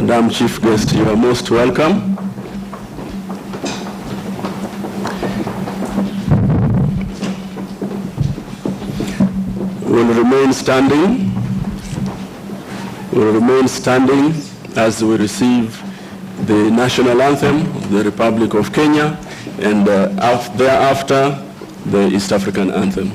Madam Chief Guest, you are most welcome. We'll remain standing. We'll remain standing as we receive the national anthem of the Republic of Kenya, and thereafter the East African anthem.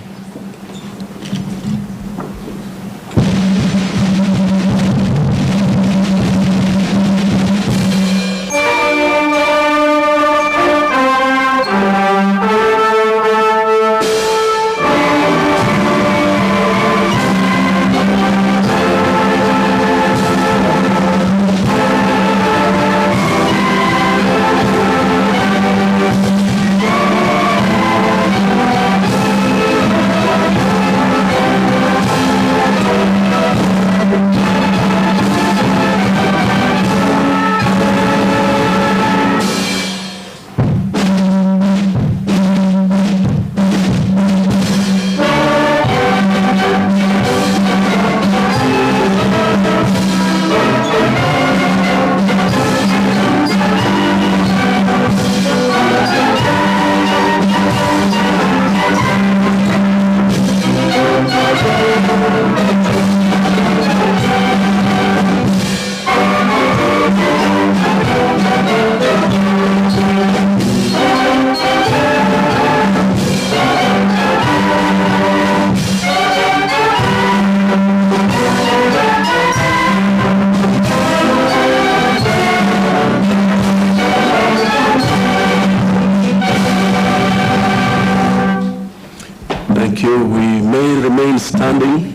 We may remain standing.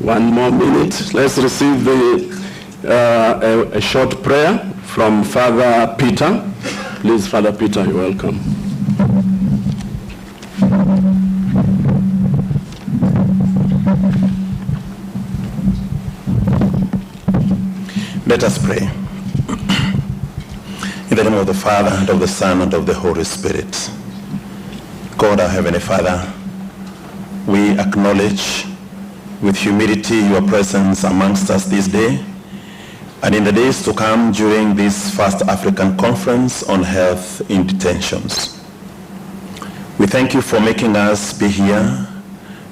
1 more minute. Let's receive a short prayer from Father Peter. Please, Father Peter, you're welcome. Let us pray. In the name of the Father, and of the Son, and of the Holy Spirit. God, our Heavenly Father, we acknowledge with humility your presence amongst us this day and in the days to come during this first African Conference on Health in Detentions. We thank you for making us be here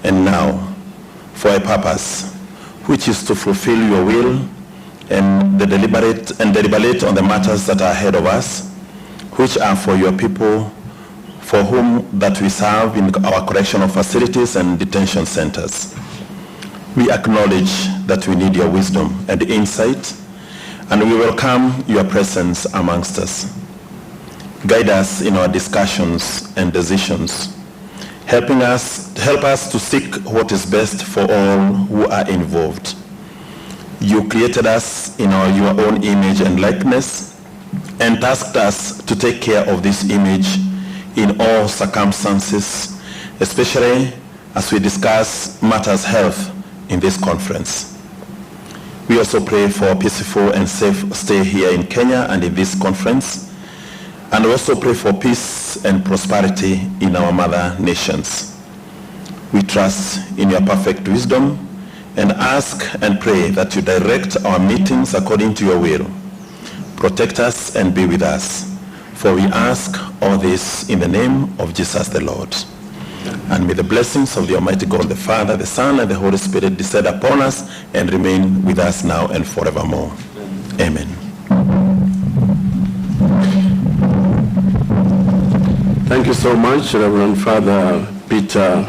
and now for a purpose, which is to fulfill your will and deliberate on the matters that are ahead of us, which are for your people, for whom that we serve in our correctional facilities and detention centers. We acknowledge that we need your wisdom and insight, and we welcome your presence amongst us. Guide us in our discussions and decisions, help us to seek what is best for all who are involved. You created us in your own image and likeness, and tasked us to take care of this image in all circumstances, especially as we discuss matters health in this conference. We also pray for a peaceful and safe stay here in Kenya and in this conference, and we also pray for peace and prosperity in our mother nations. We trust in your perfect wisdom and ask and pray that you direct our meetings according to your will. Protect us and be with us. For we ask all this in the name of Jesus the Lord. And may the blessings of the Almighty God, the Father, the Son, and the Holy Spirit descend upon us and remain with us now and forevermore. Amen. Thank you so much, Reverend Father Peter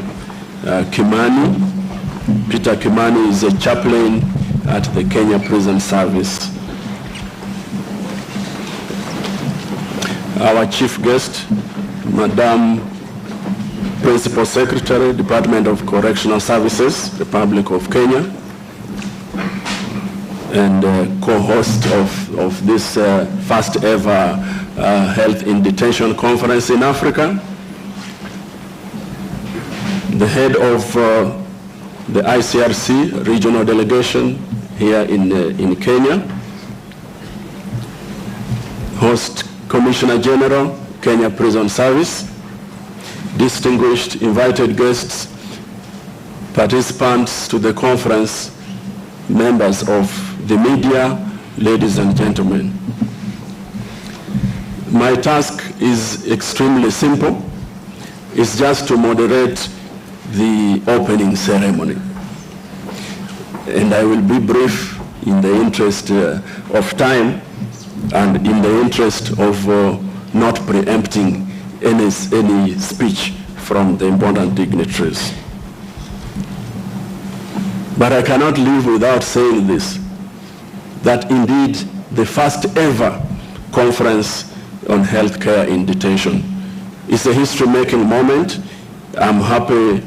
Kimani. Peter Kimani is a chaplain at the Kenya Prison Service. Our chief guest, Madam Principal Secretary, Department of Correctional Services, Republic of Kenya, and co-host of this first ever Health in Detention Conference in Africa. The head of the ICRC regional delegation here in Kenya, host Commissioner General, Kenya Prison Service, distinguished invited guests, participants to the conference, members of the media, ladies and gentlemen. My task is extremely simple. It's just to moderate the opening ceremony. And I will be brief in the interest of time and in the interest of not preempting any speech from the important dignitaries. But I cannot live without saying this, that indeed the first ever conference on healthcare in detention is a history-making moment. I'm happy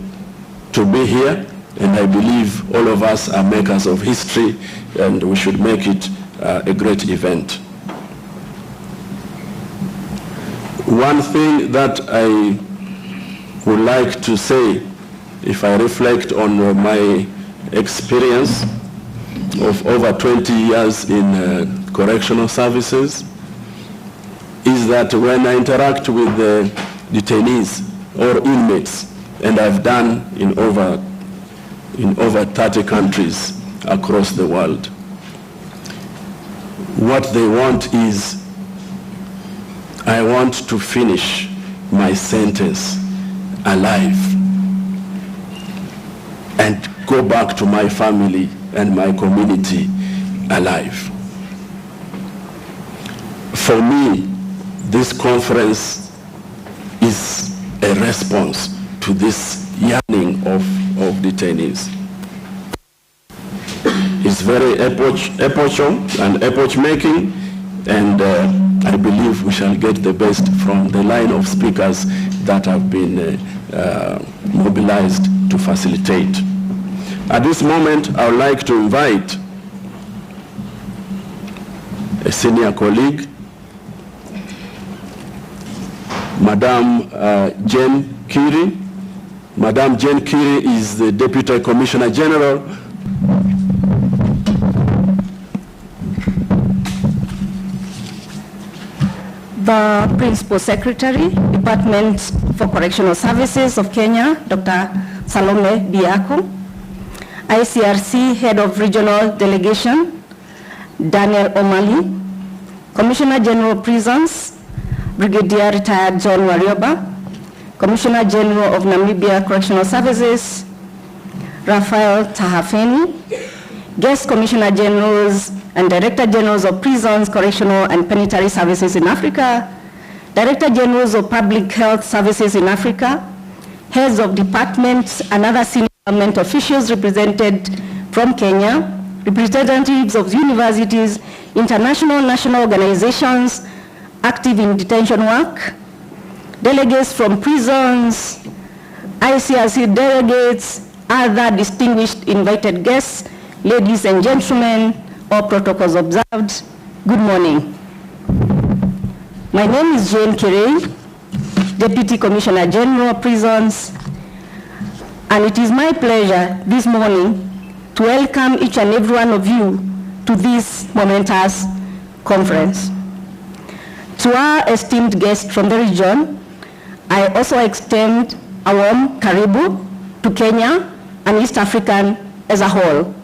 to be here, and I believe all of us are makers of history, and we should make it a great event. One thing that I would like to say, if I reflect on my experience of over 20 years in correctional services, is that when I interact with the detainees or inmates, and I've done in over 30 countries across the world, what they want is, I want to finish my sentence alive and go back to my family and my community alive. For me, this conference is a response to this yearning of detainees. It's very epochal and epoch-making, and I believe we shall get the best from the line of speakers that have been mobilized to facilitate. At this moment, I would like to invite a senior colleague, Madame Jane Kiri. Madame Jane Kiri is the Deputy Commissioner General the Principal Secretary, Department for Correctional Services of Kenya, Dr. Salome Biako, ICRC Head of Regional Delegation, Daniel O'Malley, Commissioner General Prisons, Brigadier Retired John Warioba, Commissioner General of Namibia Correctional Services, Raphael Tahafeni, Guest Commissioner Generals and Director Generals of Prisons, Correctional and Penitentiary Services in Africa, Director Generals of Public Health Services in Africa, heads of departments and other senior government officials represented from Kenya, representatives of universities, international national organizations active in detention work, delegates from prisons, ICRC delegates, other distinguished invited guests, ladies and gentlemen, all protocols observed, good morning. My name is Jane Kiri, Deputy Commissioner General of Prisons, and it is my pleasure this morning to welcome each and every one of you to this momentous conference. To our esteemed guests from the region, I also extend a warm karibu to Kenya and East Africa as a whole.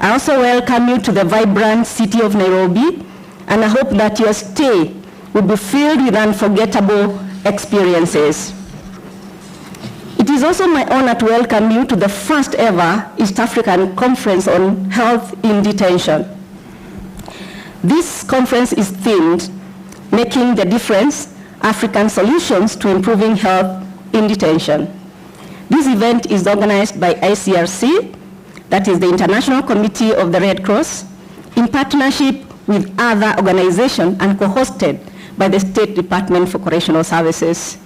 I also welcome you to the vibrant city of Nairobi, and I hope that your stay will be filled with unforgettable experiences. It is also my honor to welcome you to the first ever East African Conference on Health in Detention. This conference is themed, Making the Difference, African Solutions to Improving Health in Detention. This event is organized by ICRC, that is the International Committee of the Red Cross, in partnership with other organizations and co-hosted by the State Department for Correctional Services.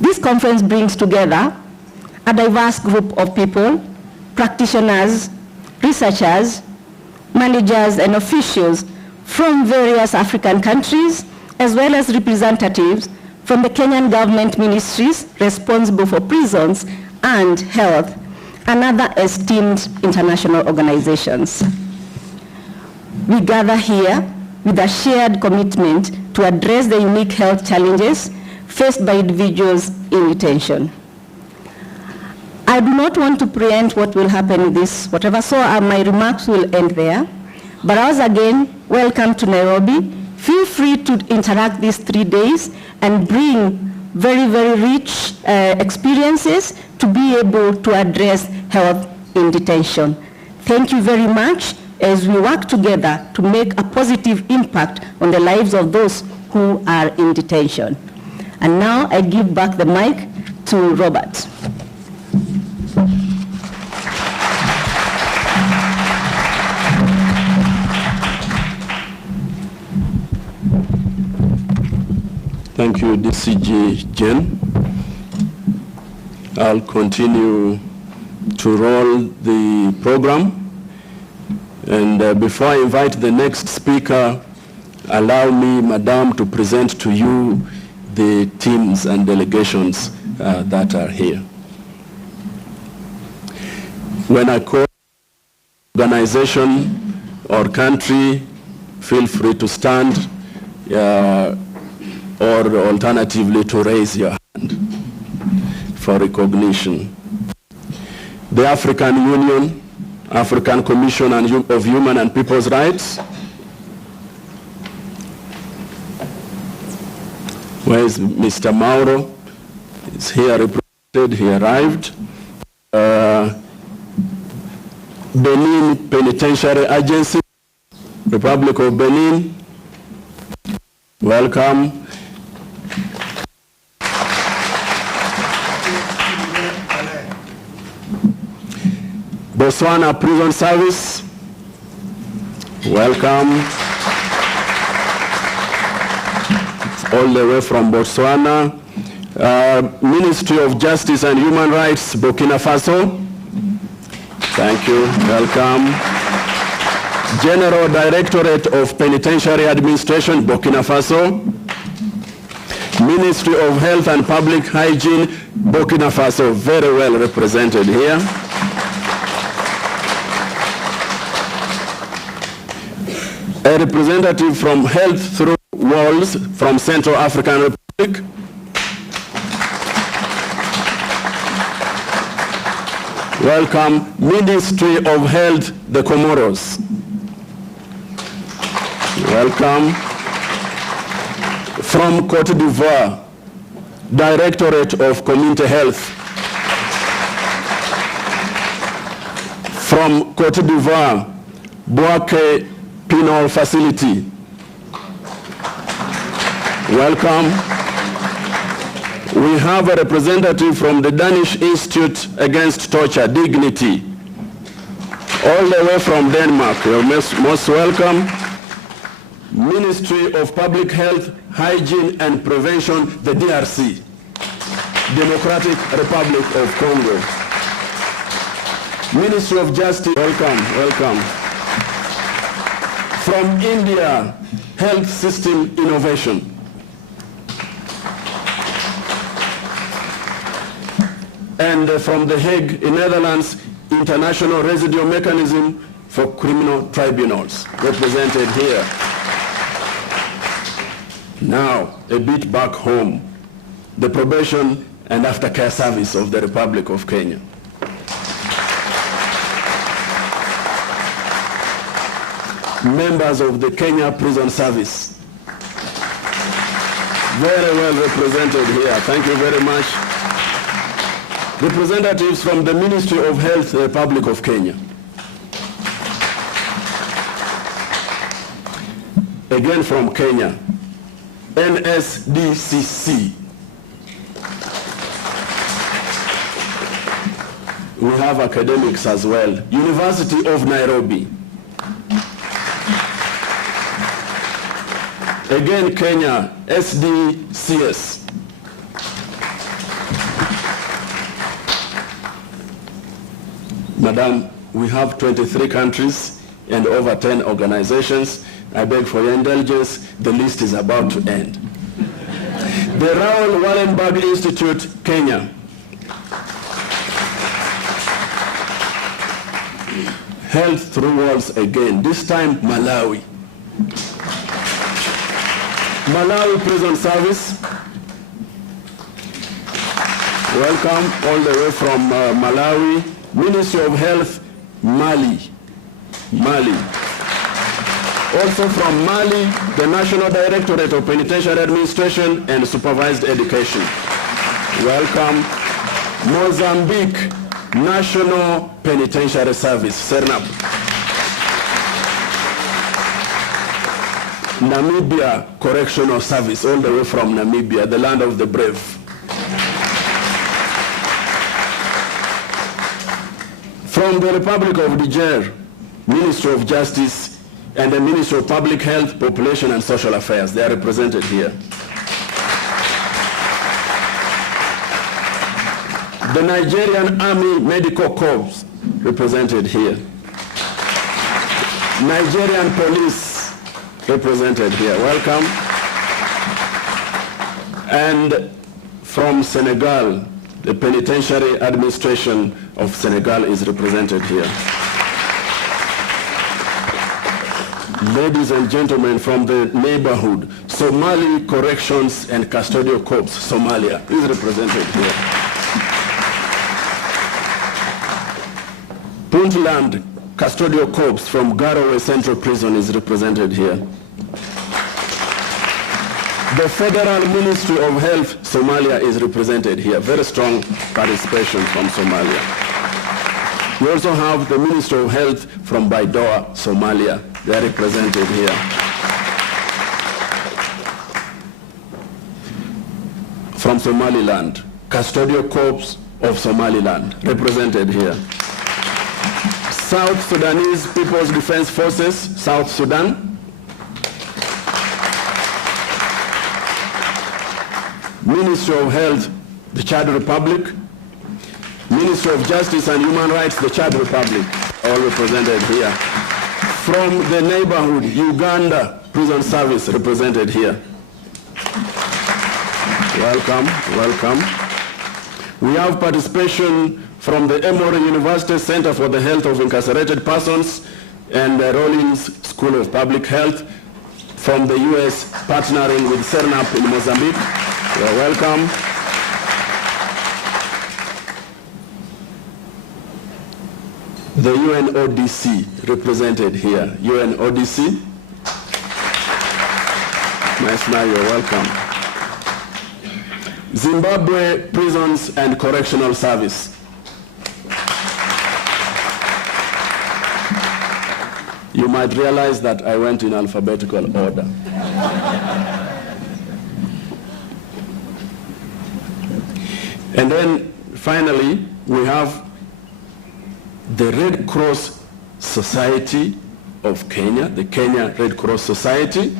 This conference brings together a diverse group of people, practitioners, researchers, managers, and officials from various African countries, as well as representatives from the Kenyan government ministries responsible for prisons and health, and other esteemed international organizations. We gather here with a shared commitment to address the unique health challenges faced by individuals in detention. I do not want to preempt what will happen in this, whatever, so my remarks will end there. But again, welcome to Nairobi. Feel free to interact these 3 days and bring very, very rich experiences to be able to address health in detention. Thank you very much as we work together to make a positive impact on the lives of those who are in detention. And now I give back the mic to Robert. Thank you, DCG Jen. I'll continue to roll the program. And before I invite the next speaker, allow me, Madam, to present to you the teams and delegations that are here. When I call organization or country, feel free to stand or alternatively to raise your hand for recognition. The African Union, African Commission of Human and People's Rights. Where is Mr. Mauro? He's here represented, he arrived. Benin Penitentiary Agency, Republic of Benin, welcome. Botswana Prison Service, welcome. All the way from Botswana. Ministry of Justice and Human Rights, Burkina Faso. Thank you, welcome. General Directorate of Penitentiary Administration, Burkina Faso. Ministry of Health and Public Hygiene, Burkina Faso, very well represented here. A representative from Health Through Walls from Central African Republic. Welcome, Ministry of Health, the Comoros. Welcome. From Côte d'Ivoire, Directorate of Community Health. From Côte d'Ivoire, Boaké Penal Facility. Welcome. We have a representative from the Danish Institute Against Torture, Dignity. All the way from Denmark, you're most welcome. Ministry of Public Health, Hygiene and Prevention, the DRC, Democratic Republic of Congo. Ministry of Justice, welcome, welcome. From India, Health System Innovation. And from The Hague, in Netherlands, International Residual Mechanism for Criminal Tribunals, represented here. Now, a bit back home, the Probation and Aftercare Service of the Republic of Kenya. Members of the Kenya Prison Service. Very well represented here. Thank you very much. Representatives from the Ministry of Health, Republic of Kenya. Again from Kenya, NSDCC. We have academics as well. University of Nairobi. Again, Kenya, SDCS. Madam, we have 23 countries and over 10 organizations. I beg for your indulgence, the list is about to end. The Raoul Wallenberg Institute, Kenya. Health Through Walls again, this time Malawi. Malawi Prison Service. Welcome all the way from Malawi. Ministry of Health, Mali. Mali. Also from Mali, the National Directorate of Penitentiary Administration and Supervised Education. Welcome. Mozambique, National Penitentiary Service, CERNAP. Namibia Correctional Service, all the way from Namibia, the land of the brave. From the Republic of Niger, Ministry of Justice and the Ministry of Public Health, Population and Social Affairs, they are represented here. The Nigerian Army Medical Corps, represented here. Nigerian Police, represented here. Welcome. And from Senegal, the Penitentiary Administration of Senegal is represented here. Ladies and gentlemen from the neighborhood, Somali Corrections and Custodial Corps, Somalia, is represented here. Puntland Custodial Corps from Garowe Central Prison is represented here. The Federal Ministry of Health, Somalia, is represented here. Very strong participation from Somalia. We also have the Ministry of Health from Baidoa, Somalia. They are represented here. From Somaliland, Custodial Corps of Somaliland, represented here. South Sudanese People's Defense Forces, South Sudan. Ministry of Health, the Chad Republic. Ministry of Justice and Human Rights, the Chad Republic, all represented here. From the neighborhood, Uganda Prison Service, represented here. Welcome, welcome. We have participation from the Emory University Center for the Health of Incarcerated Persons and the Rollins School of Public Health, from the U.S. partnering with CERNAP in Mozambique. You're welcome. The UNODC represented here. UNODC. Nice, now you're welcome. Zimbabwe Prisons and Correctional Service. You might realize that I went in alphabetical order. And then finally, we have the Red Cross Society of Kenya, the Kenya Red Cross Society.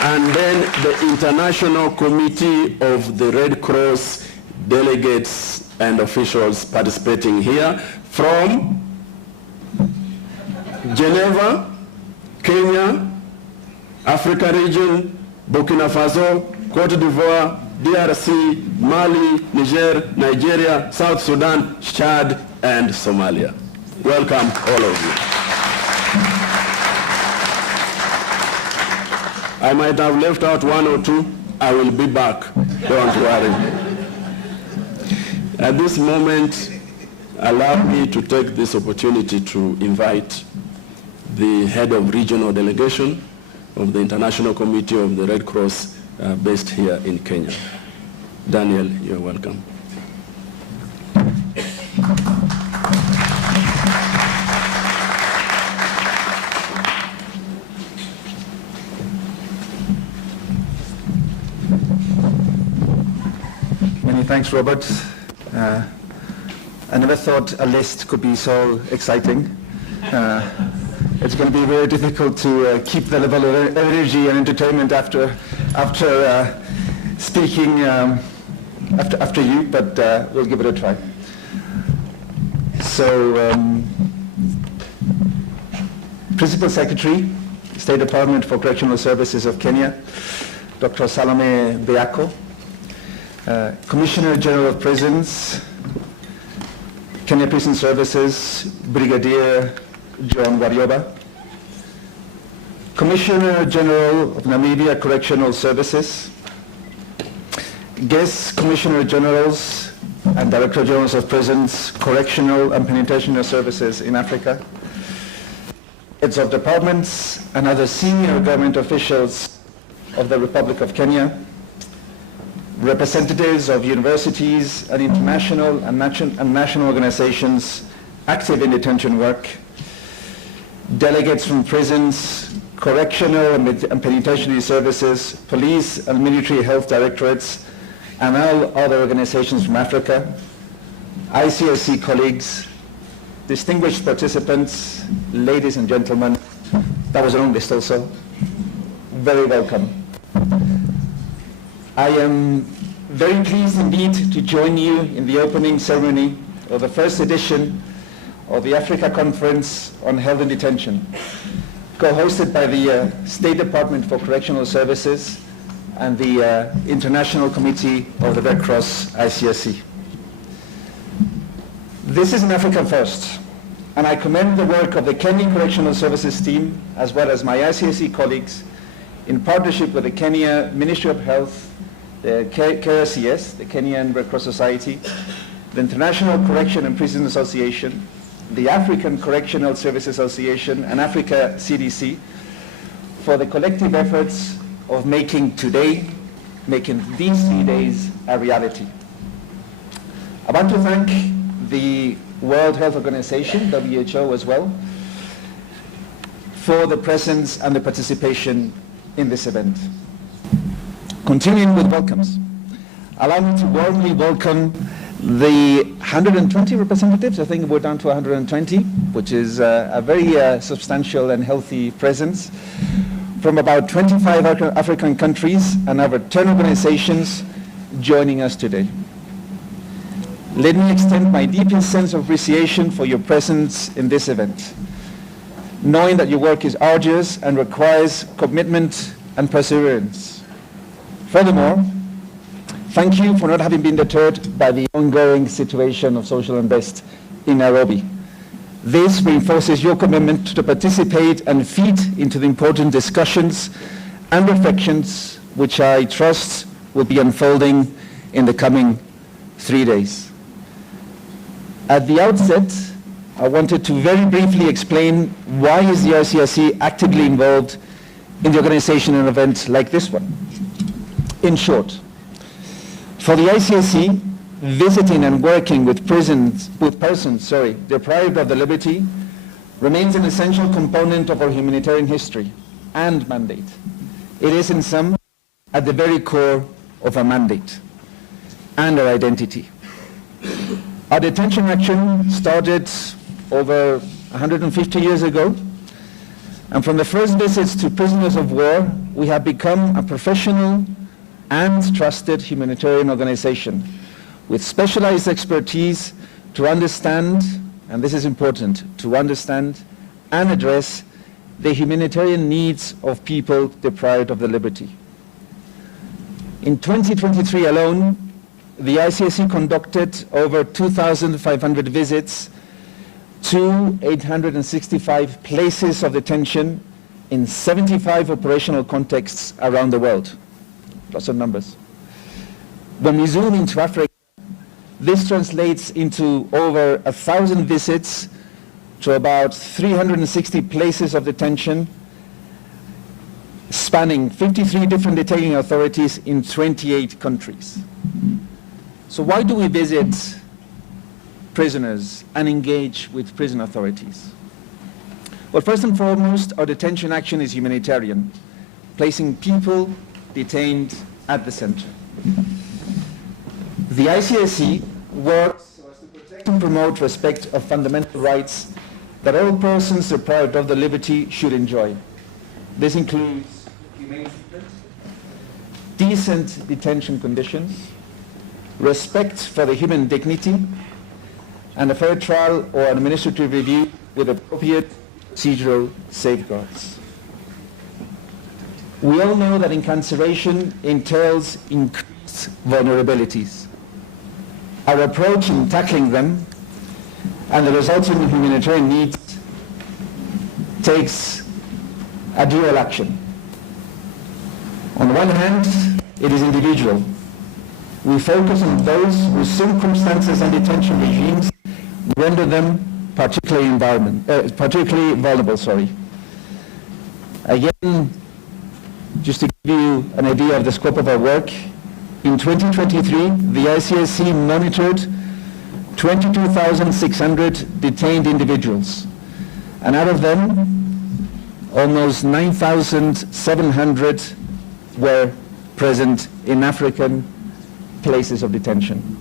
And then the International Committee of the Red Cross delegates and officials participating here from Geneva, Kenya, Africa region, Burkina Faso, Cote d'Ivoire, DRC, Mali, Niger, Nigeria, South Sudan, Chad, and Somalia. Welcome, all of you. I might have left out one or two. I will be back. Don't worry. At this moment, allow me to take this opportunity to invite the head of regional delegation of the International Committee of the Red Cross based here in Kenya. Daniel, you're welcome. Many thanks, Robert. I never thought a list could be so exciting. It's going to be very difficult to keep the level of energy and entertainment after speaking after you, but we'll give it a try. So, Principal Secretary, State Department for Correctional Services of Kenya, Dr. Salome Biako, Commissioner General of Prisons, Kenya Prison Services, Brigadier John Warioba, Commissioner General of Namibia Correctional Services, Guest Commissioner Generals and Director Generals of Prisons, Correctional and Penitentiary Services in Africa, heads of departments and other senior government officials of the Republic of Kenya, representatives of universities and international and national organizations active in detention work, delegates from prisons, correctional and penitentiary services, police and military health directorates, and all other organizations from Africa, ICRC colleagues, distinguished participants, ladies and gentlemen. That was a long list also. Very welcome. I am very pleased indeed to join you in the opening ceremony of the first edition of the Africa Conference on Health and Detention, co-hosted by the State Department for Correctional Services and the International Committee of the Red Cross, ICRC. This is an African first, and I commend the work of the Kenyan Correctional Services team, as well as my ICRC colleagues, in partnership with the Kenya Ministry of Health, the KRCS, the Kenyan Red Cross Society, the International Correction and Prison Association, the African Correctional Services Association, and Africa CDC, for the collective efforts of making these 3 days a reality. I want to thank the World Health Organization, WHO as well, for the presence and the participation in this event. Continuing with welcomes, allow me to warmly welcome the 120 representatives. I think we're down to 120, which is a very substantial and healthy presence, from about 25 African countries and over 10 organizations joining us today. Let me extend my deepest sense of appreciation for your presence in this event, knowing that your work is arduous and requires commitment and perseverance. Furthermore, thank you for not having been deterred by the ongoing situation of social unrest in Nairobi. This reinforces your commitment to participate and feed into the important discussions and reflections which I trust will be unfolding in the coming 3 days. At the outset, I wanted to very briefly explain why is the ICRC actively involved in the organization of an event like this one. In short, for the ICRC, visiting and working with persons deprived of their liberty remains an essential component of our humanitarian history and mandate. It is in sum at the very core of our mandate and our identity. Our detention action started over 150 years ago, and from the first visits to prisoners of war, we have become a professional and trusted humanitarian organization with specialized expertise to understand, and this is important, to understand and address the humanitarian needs of people deprived of their liberty. In 2023 alone, the ICRC conducted over 2,500 visits to 865 places of detention in 75 operational contexts around the world. Lots of numbers. When we zoom into Africa, this translates into over 1,000 visits to about 360 places of detention, spanning 53 different detaining authorities in 28 countries. So why do we visit prisoners and engage with prison authorities? Well, first and foremost, our detention action is humanitarian, placing people detained at the center. The ICRC works so as to protect and promote respect of fundamental rights that all persons deprived of their liberty should enjoy. This includes humane treatment, decent detention conditions, respect for the human dignity, and a fair trial or administrative review with appropriate procedural safeguards. We all know that incarceration entails increased vulnerabilities. Our approach in tackling them and the resulting humanitarian needs takes a dual action. On one hand, it is individual. We focus on those whose circumstances and detention regimes render them particularly vulnerable. Again, just to give you an idea of the scope of our work, in 2023, the ICRC monitored 22,600 detained individuals, and out of them, almost 9,700 were present in African places of detention.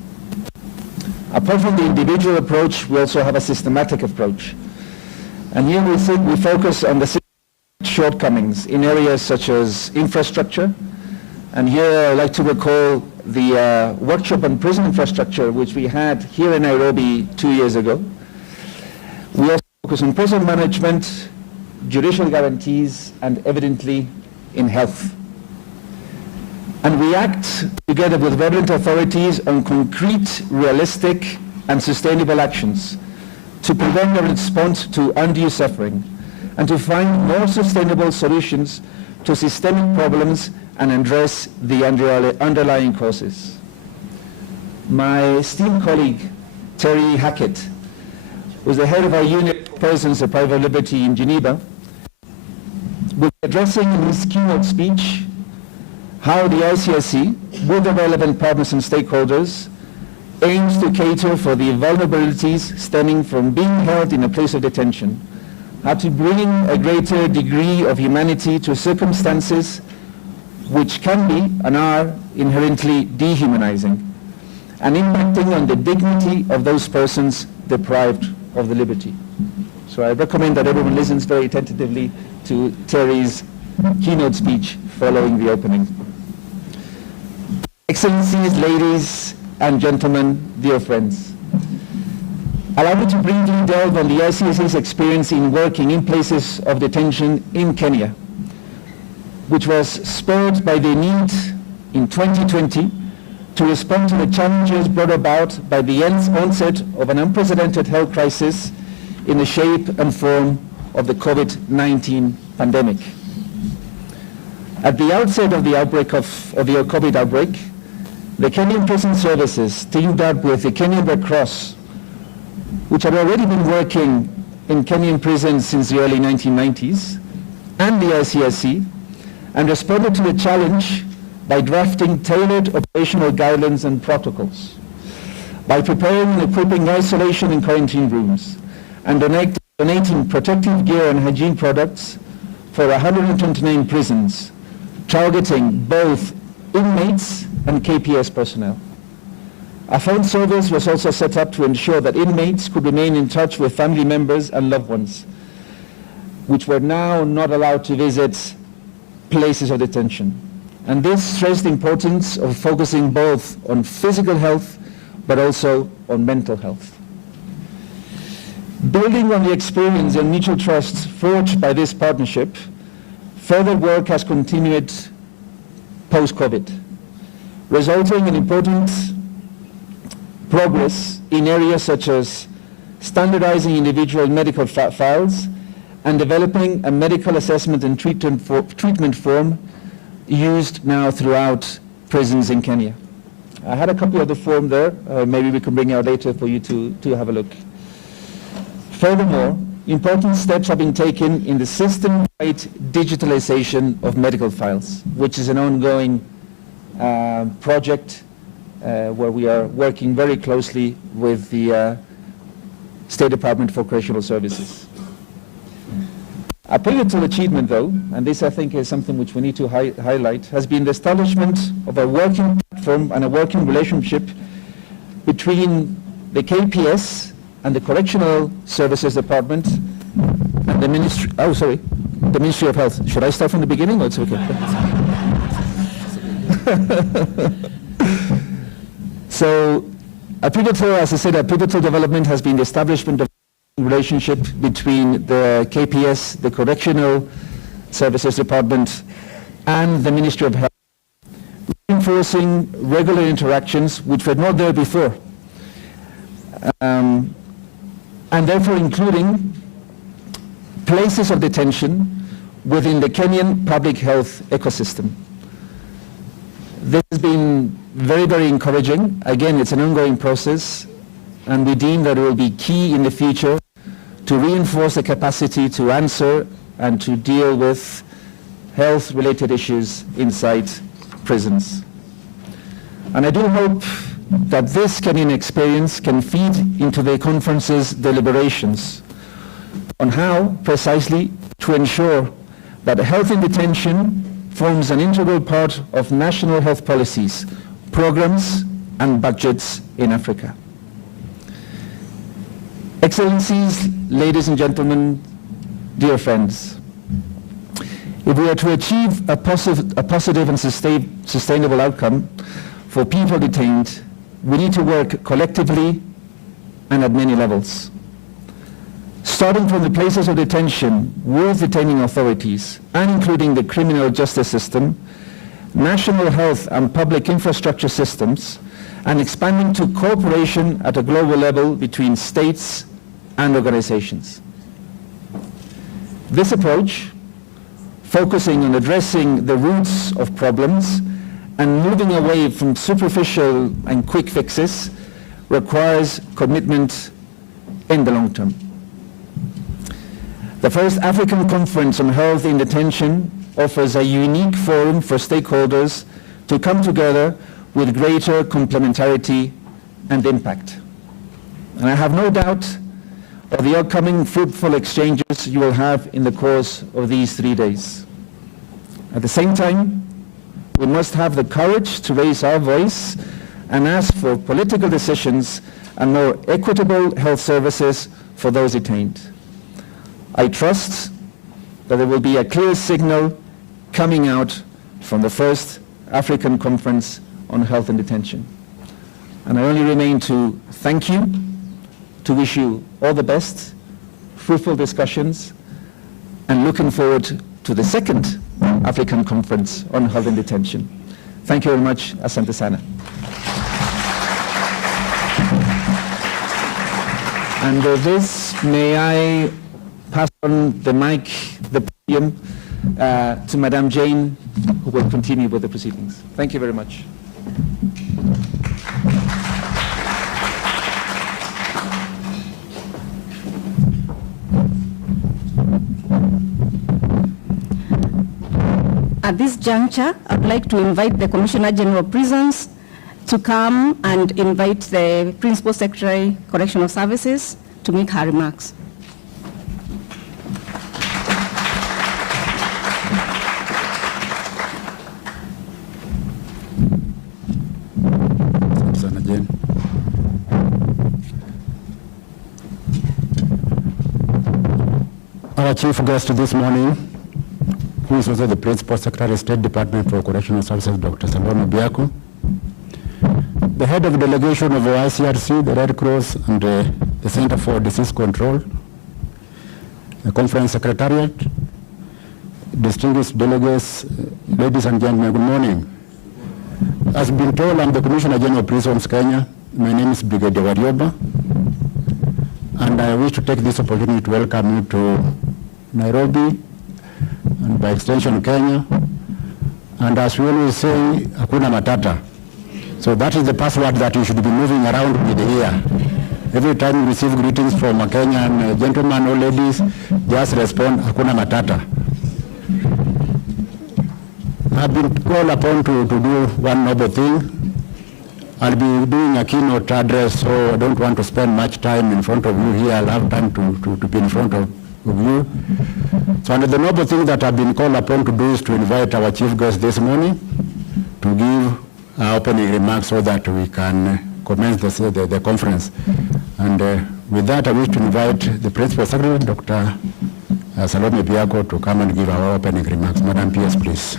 Apart from the individual approach, we also have a systematic approach. And here we focus on the shortcomings in areas such as infrastructure. And here I'd like to recall the workshop on prison infrastructure, which we had here in Nairobi 2 years ago. We also focus on prison management, judicial guarantees, and evidently in health. And we act together with relevant authorities on concrete, realistic, and sustainable actions to prevent or respond to undue suffering and to find more sustainable solutions to systemic problems and address the underlying causes. My esteemed colleague, Terry Hackett, who's the head of our unit of persons of private liberty in Geneva, will be addressing in his keynote speech how the ICRC, with the relevant partners and stakeholders, aims to cater for the vulnerabilities stemming from being held in a place of detention, how to bring a greater degree of humanity to circumstances which can be and are inherently dehumanizing, and impacting on the dignity of those persons deprived of the liberty. So I recommend that everyone listens very attentively to Terry's keynote speech following the opening. Excellencies, ladies and gentlemen, dear friends, allow me to briefly delve on the ICRC's experience in working in places of detention in Kenya, which was spurred by the need in 2020 to respond to the challenges brought about by the onset of an unprecedented health crisis in the shape and form of the COVID-19 pandemic. At the outset of the outbreak of the COVID outbreak, the Kenyan Prison Services teamed up with the Kenyan Red Cross, which had already been working in Kenyan prisons since the early 1990s, and the ICRC, and responded to the challenge by drafting tailored operational guidelines and protocols, by preparing and equipping isolation and quarantine rooms, and donating protective gear and hygiene products for 129 prisons, targeting both inmates and KPS personnel. A phone service was also set up to ensure that inmates could remain in touch with family members and loved ones, which were now not allowed to visit places of detention. And this stressed the importance of focusing both on physical health, but also on mental health. Building on the experience and mutual trust forged by this partnership, further work has continued post-COVID, resulting in important progress in areas such as standardizing individual medical files and developing a medical assessment and treatment form used now throughout prisons in Kenya. I had a copy of the form there. Maybe we can bring it out later for you to have a look. Furthermore, important steps have been taken in the system-wide digitalization of medical files, which is an ongoing project where we are working very closely with the State Department for Correctional Services. A pivotal achievement, though, and this I think is something which we need to highlight, has been the establishment of a working platform and a working relationship between the KPS and the Correctional Services Department and the Ministry, the Ministry of Health. Should I start from the beginning, or it's okay? So, as I said, a pivotal development has been the establishment of a relationship between the KPS, the Correctional Services Department, and the Ministry of Health, reinforcing regular interactions which were not there before, and therefore including places of detention within the Kenyan public health ecosystem. This has been very, very encouraging. Again, it's an ongoing process, and we deem that it will be key in the future to reinforce the capacity to answer and to deal with health-related issues inside prisons. And I do hope that this Kenyan experience can feed into the conference's deliberations on how precisely to ensure that health in detention forms an integral part of national health policies, programs, and budgets in Africa. Excellencies, ladies and gentlemen, dear friends, if we are to achieve a positive and sustainable outcome for people detained, we need to work collectively and at many levels. Starting from the places of detention with detaining authorities and including the criminal justice system, national health and public infrastructure systems, and expanding to cooperation at a global level between states and organizations. This approach, focusing on addressing the roots of problems and moving away from superficial and quick fixes, requires commitment in the long term. The first African Conference on Health in Detention offers a unique forum for stakeholders to come together with greater complementarity and impact. And I have no doubt of the upcoming fruitful exchanges you will have in the course of these 3 days. At the same time, we must have the courage to raise our voice and ask for political decisions and more equitable health services for those detained. I trust that there will be a clear signal coming out from the first African Conference on Health and Detention. And I only remain to thank you, to wish you all the best, fruitful discussions, and looking forward to the second African Conference on Health and Detention. Thank you very much. Asante sana. And with this, may I pass on the mic, the podium, to Madame Jane, who will continue with the proceedings. Thank you very much. At this juncture, I'd like to invite the Commissioner General of Prisons to come and invite the Principal Secretary, Correctional Services, to make her remarks. Our chief guest this morning, who is also the Principal Secretary, State Department for Correctional Services, Dr. Salome Biako, the head of delegation of the ICRC, the Red Cross, and the Center for Disease Control, the Conference Secretariat, distinguished delegates, ladies and gentlemen, good morning. As been told, I'm the Commissioner General of Prisons, Kenya. My name is Brigadier Warioba, and I wish to take this opportunity to welcome you to Nairobi, and by extension Kenya. And as we always say, hakuna matata. So that is the password that you should be moving around with here. Every time you receive greetings from a Kenyan gentleman or ladies, just respond, hakuna matata. I've been called upon to do one noble thing. I'll be doing a keynote address, so I don't want to spend much time in front of you here. I'll have time to be in front of you. So and the noble thing that I've been called upon to do is to invite our chief guest this morning to give opening remarks so that we can commence the conference. And with that, I wish to invite the Principal Secretary, Dr. Salome Biako, to come and give our opening remarks. Madam PS, please.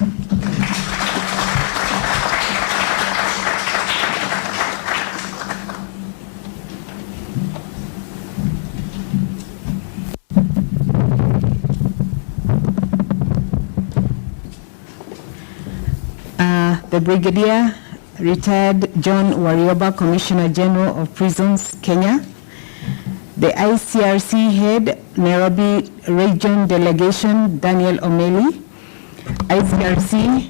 The Brigadier, retired John Warioba, Commissioner General of Prisons, Kenya. The ICRC Head, Nairobi Region Delegation, Daniel Omeli. ICRC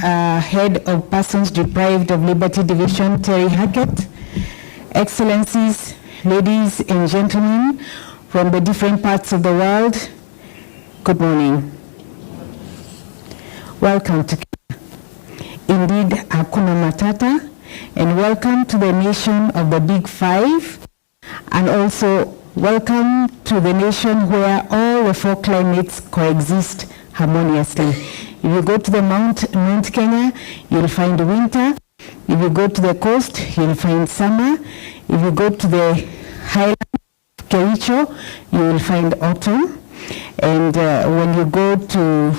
Head of Persons Deprived of Liberty Division, Terry Hackett. Excellencies, ladies and gentlemen from the different parts of the world, good morning. Welcome to Kenya. Indeed, hakuna matata, and welcome to the nation of the Big Five, and also welcome to the nation where all the 4 climates coexist harmoniously. If you go to the Mount Kenya, you'll find winter. If you go to the coast, you'll find summer. If you go to the highlands of Kericho, you will find autumn. And when you go to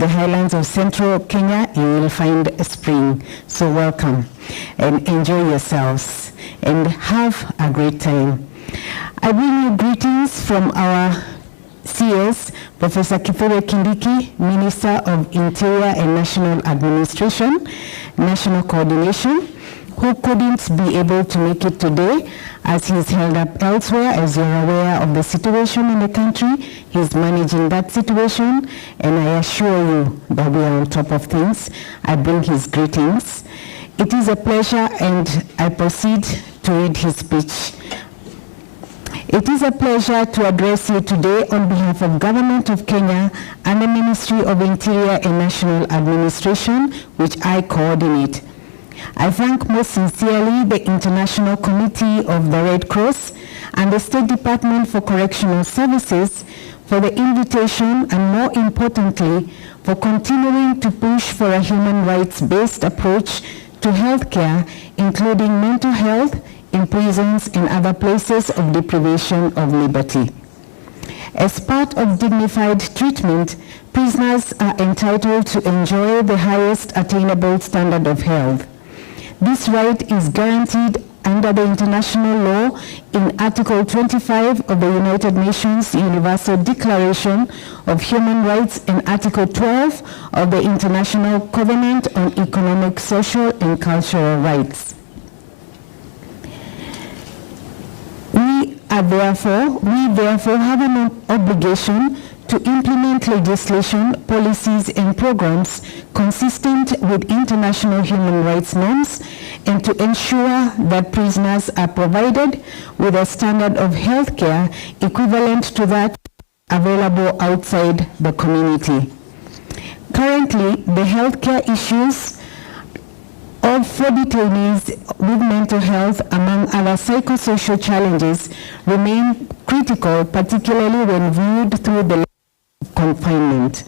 the highlands of central Kenya, you will find spring. So welcome and enjoy yourselves and have a great time. I bring you greetings from our CS, Professor Kithure Kindiki, Minister of Interior and National Administration, National Coordination, who couldn't be able to make it today as he's held up elsewhere. As you're aware of the situation in the country, he's managing that situation, and I assure you that we are on top of things. I bring his greetings. It is a pleasure, and I proceed to read his speech. It is a pleasure to address you today on behalf of Government of Kenya and the Ministry of Interior and National Administration, which I coordinate. I thank most sincerely the International Committee of the Red Cross and the State Department for Correctional Services for the invitation, and more importantly, for continuing to push for a human rights-based approach to healthcare, including mental health in prisons and other places of deprivation of liberty. As part of dignified treatment, prisoners are entitled to enjoy the highest attainable standard of health. This right is guaranteed under the international law in Article 25 of the United Nations Universal Declaration of Human Rights and Article 12 of the International Covenant on Economic, Social, and Cultural Rights. We therefore have an obligation to implement legislation, policies, and programs consistent with international human rights norms, and to ensure that prisoners are provided with a standard of health care equivalent to that available outside the community. Currently, the healthcare issues for detainees with mental health, among other psychosocial challenges, remain critical, particularly when viewed through the lens of confinement.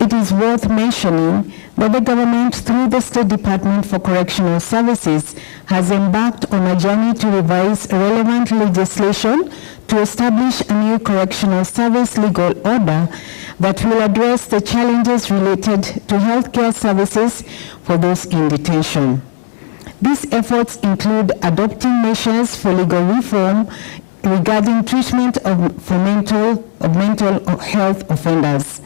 It is worth mentioning that the government, through the State Department for Correctional Services, has embarked on a journey to revise relevant legislation to establish a new correctional service legal order that will address the challenges related to healthcare services for those in detention. These efforts include adopting measures for legal reform regarding treatment of mental health offenders.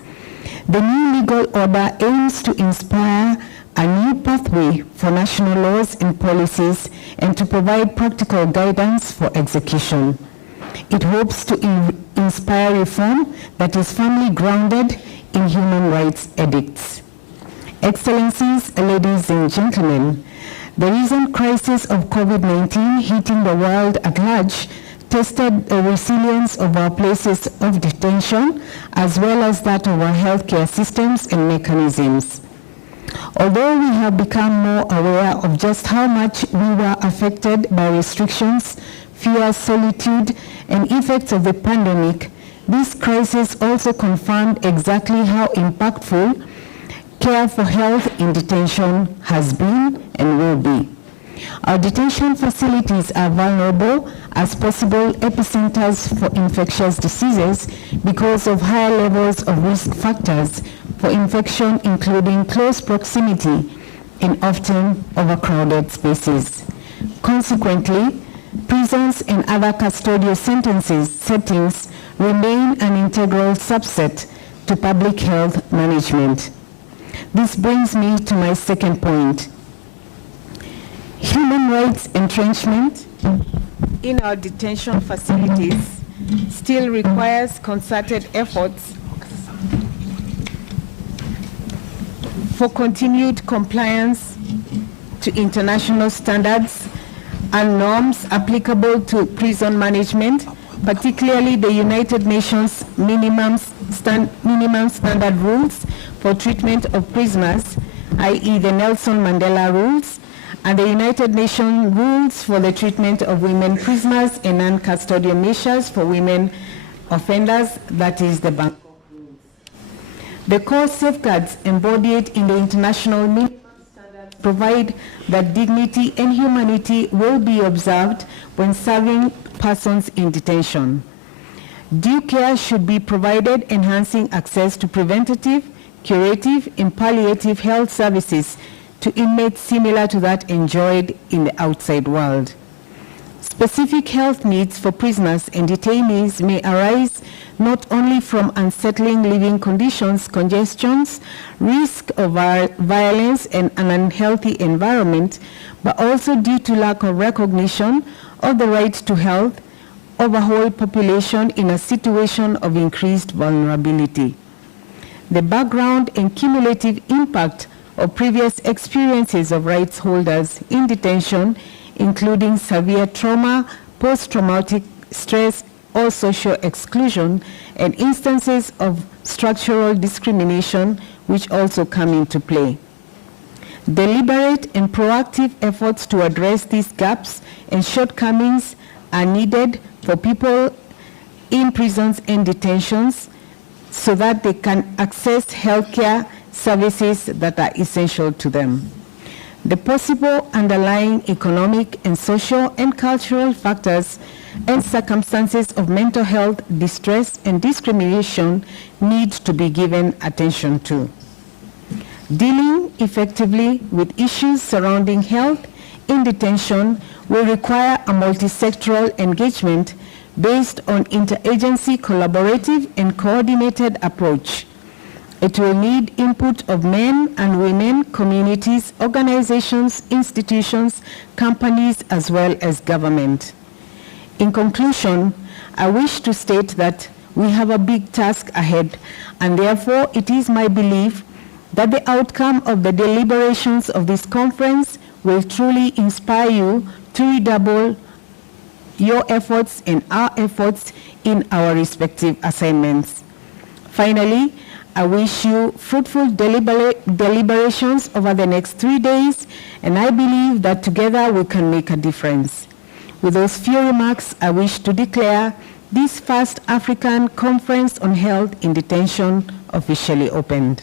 The new legal order aims to inspire a new pathway for national laws and policies and to provide practical guidance for execution. It hopes to inspire reform that is firmly grounded in human rights edicts. Excellencies, ladies and gentlemen, the recent crisis of COVID-19 hitting the world at large tested the resilience of our places of detention as well as that of our healthcare systems and mechanisms. Although we have become more aware of just how much we were affected by restrictions, fear, solitude, and effects of the pandemic, this crisis also confirmed exactly how impactful care for health in detention has been and will be. Our detention facilities are vulnerable as possible epicenters for infectious diseases because of higher levels of risk factors for infection, including close proximity and often overcrowded spaces. Consequently, prisons and other custodial settings remain an integral subset to public health management. This brings me to my second point. Human rights entrenchment in our detention facilities still requires concerted efforts for continued compliance to international standards and norms applicable to prison management, particularly the United Nations minimum minimum standard rules for treatment of prisoners, i.e. the Nelson Mandela rules, and the United Nations rules for the treatment of women prisoners and non-custodial measures for women offenders, that is the Bangkok rules. The core safeguards embodied in the international minimum standards provide that dignity and humanity will be observed when serving persons in detention. Due care should be provided, enhancing access to preventative, curative, and palliative health services to inmates similar to that enjoyed in the outside world. Specific health needs for prisoners and detainees may arise not only from unsettling living conditions, congestions, risk of violence, and an unhealthy environment, but also due to lack of recognition of the right to health of a whole population in a situation of increased vulnerability. The background and cumulative impact of previous experiences of rights holders in detention, including severe trauma, post-traumatic stress, or social exclusion, and instances of structural discrimination, which also come into play. Deliberate and proactive efforts to address these gaps and shortcomings are needed for people in prisons and detentions so that they can access healthcare services that are essential to them. The possible underlying economic and social and cultural factors and circumstances of mental health distress and discrimination need to be given attention to. Dealing effectively with issues surrounding health in detention will require a multi-sectoral engagement based on interagency, collaborative, and coordinated approach. It will need input of men and women, communities, organizations, institutions, companies, as well as government. In conclusion, I wish to state that we have a big task ahead, and therefore it is my belief that the outcome of the deliberations of this conference will truly inspire you to redouble your efforts and our efforts in our respective assignments. Finally, I wish you fruitful deliberations over the next 3 days, and I believe that together we can make a difference. With those few remarks, I wish to declare this first African Conference on Health in Detention officially opened.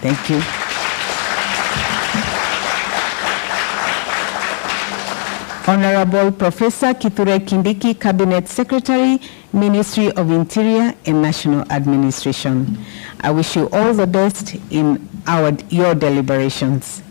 Thank you. Honorable Professor Kithure Kindiki, Cabinet Secretary, Ministry of Interior and National Administration. I wish you all the best in your deliberations.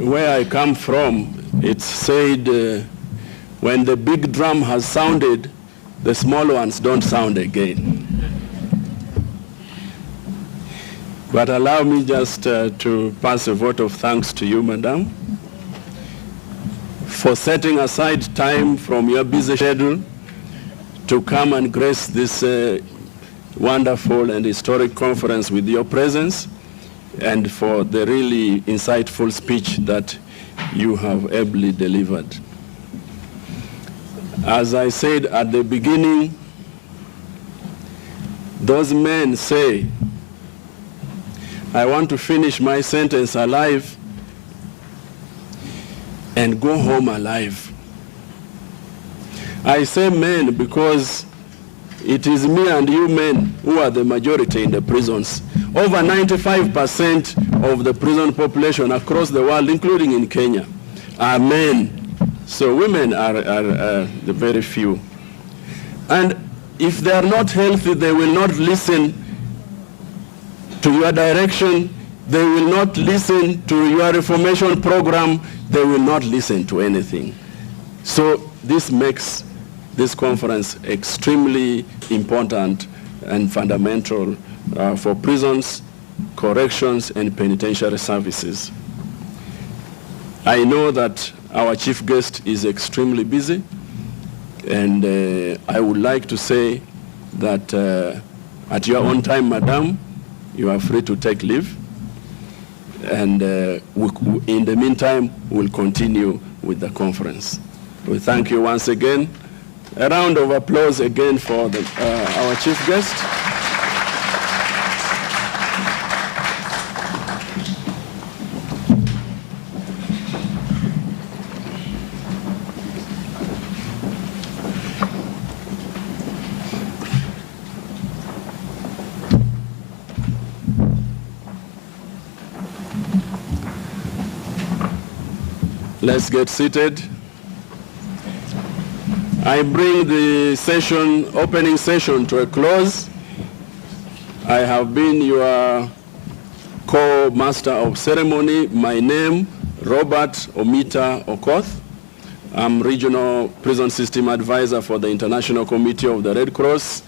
Where I come from, it's said when the big drum has sounded, the small ones don't sound again. But allow me just to pass a vote of thanks to you, Madam, for setting aside time from your busy schedule to come and grace this wonderful and historic conference with your presence, and for the really insightful speech that you have ably delivered. As I said at the beginning, those men say, I want to finish my sentence alive and go home alive. I say men because it is me and you men who are the majority in the prisons. Over 95% of the prison population across the world, including in Kenya, are men. So women are the very few. And if they are not healthy, they will not listen to your direction. They will not listen to your reformation program. They will not listen to anything. So this makes this conference extremely important and fundamental for prisons, corrections, and penitentiary services. I know that our chief guest is extremely busy, And I would like to say that at your own time, Madam, you are free to take leave. And in the meantime, we'll continue with the conference. We thank you once again. A round of applause again for our chief guest. Let's get seated. I bring the session, opening session to a close. I have been your co-master of ceremony. My name, Robert Omita Okoth. I'm Regional Prison System Advisor for the International Committee of the Red Cross,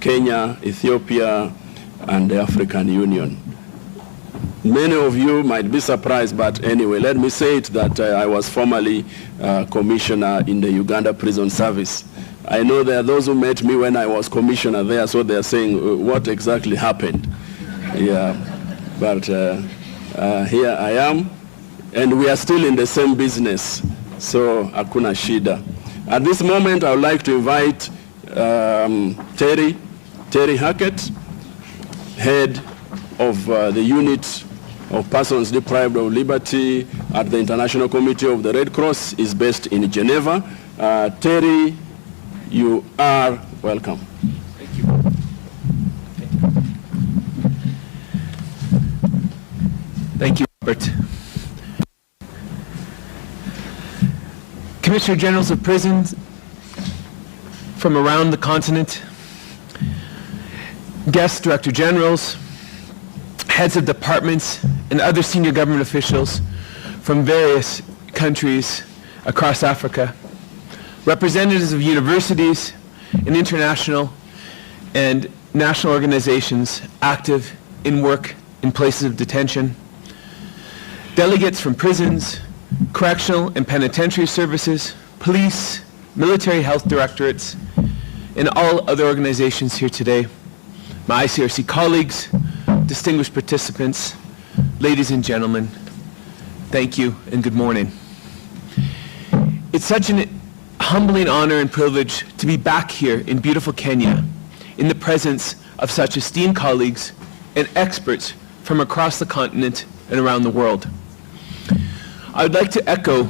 Kenya, Ethiopia, and the African Union. Many of you might be surprised, but anyway, let me say it that I was formerly commissioner in the Uganda Prison Service. I know there are those who met me when I was commissioner there, so they're saying, what exactly happened? Yeah, but here I am, and we are still in the same business, so hakuna shida. At this moment, I would like to invite Terry Hackett, head of the unit of persons deprived of liberty at the International Committee of the Red Cross, is based in Geneva. Terry, you are welcome. Thank you. Thank you, Robert. Commissioner Generals of Prisons from around the continent, guest Director Generals, heads of departments, and other senior government officials from various countries across Africa, representatives of universities and international and national organizations active in work in places of detention, delegates from prisons, correctional and penitentiary services, police, military health directorates, and all other organizations here today, my ICRC colleagues, distinguished participants, ladies and gentlemen, thank you and good morning. It's such an humbling honor and privilege to be back here in beautiful Kenya in the presence of such esteemed colleagues and experts from across the continent and around the world. I would like to echo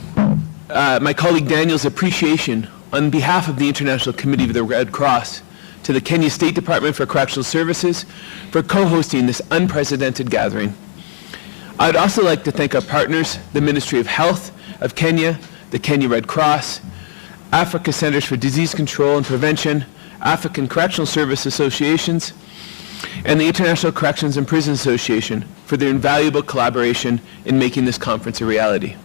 my colleague Daniel's appreciation on behalf of the International Committee of the Red Cross to the Kenya State Department for Correctional Services for co-hosting this unprecedented gathering. I'd also like to thank our partners, the Ministry of Health of Kenya, the Kenya Red Cross, Africa Centers for Disease Control and Prevention, African Correctional Service Associations, and the International Corrections and Prisons Association for their invaluable collaboration in making this conference a reality.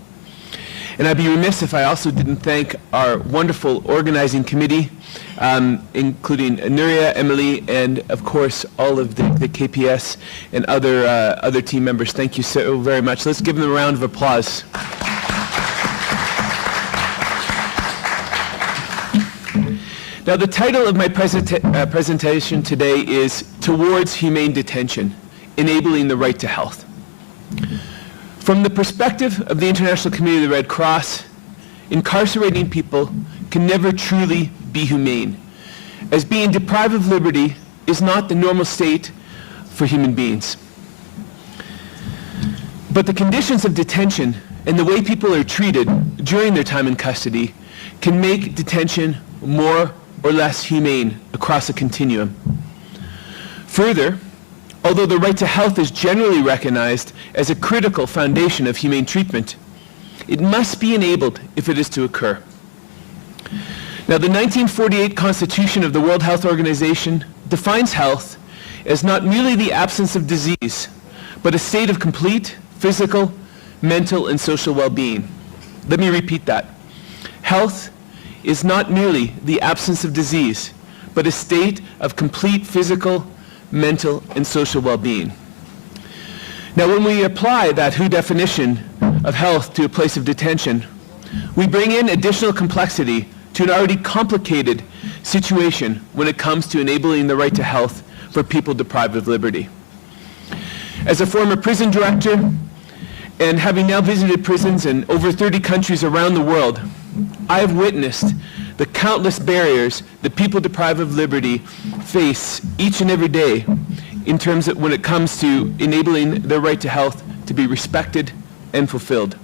And I'd be remiss if I also didn't thank our wonderful organizing committee, including Nuria, Emily, and of course all of the KPS and other team members. Thank you so very much. Let's give them a round of applause. Now, the title of my presentation today is Towards Humane Detention, Enabling the Right to Health. From the perspective of the International Committee of the Red Cross, incarcerating people can never truly be humane, as being deprived of liberty is not the normal state for human beings. But the conditions of detention and the way people are treated during their time in custody can make detention more or less humane across a continuum. Further, although the right to health is generally recognized as a critical foundation of humane treatment, it must be enabled if it is to occur. Now, the 1948 Constitution of the World Health Organization defines health as not merely the absence of disease, but a state of complete physical, mental, and social well-being. Let me repeat that. Health is not merely the absence of disease, but a state of complete physical, mental, and social well-being. Now, when we apply that WHO definition of health to a place of detention, we bring in additional complexity to an already complicated situation when it comes to enabling the right to health for people deprived of liberty. As a former prison director, and having now visited prisons in over 30 countries around the world, I have witnessed the countless barriers that people deprived of liberty face each and every day in terms of when it comes to enabling their right to health to be respected and fulfilled.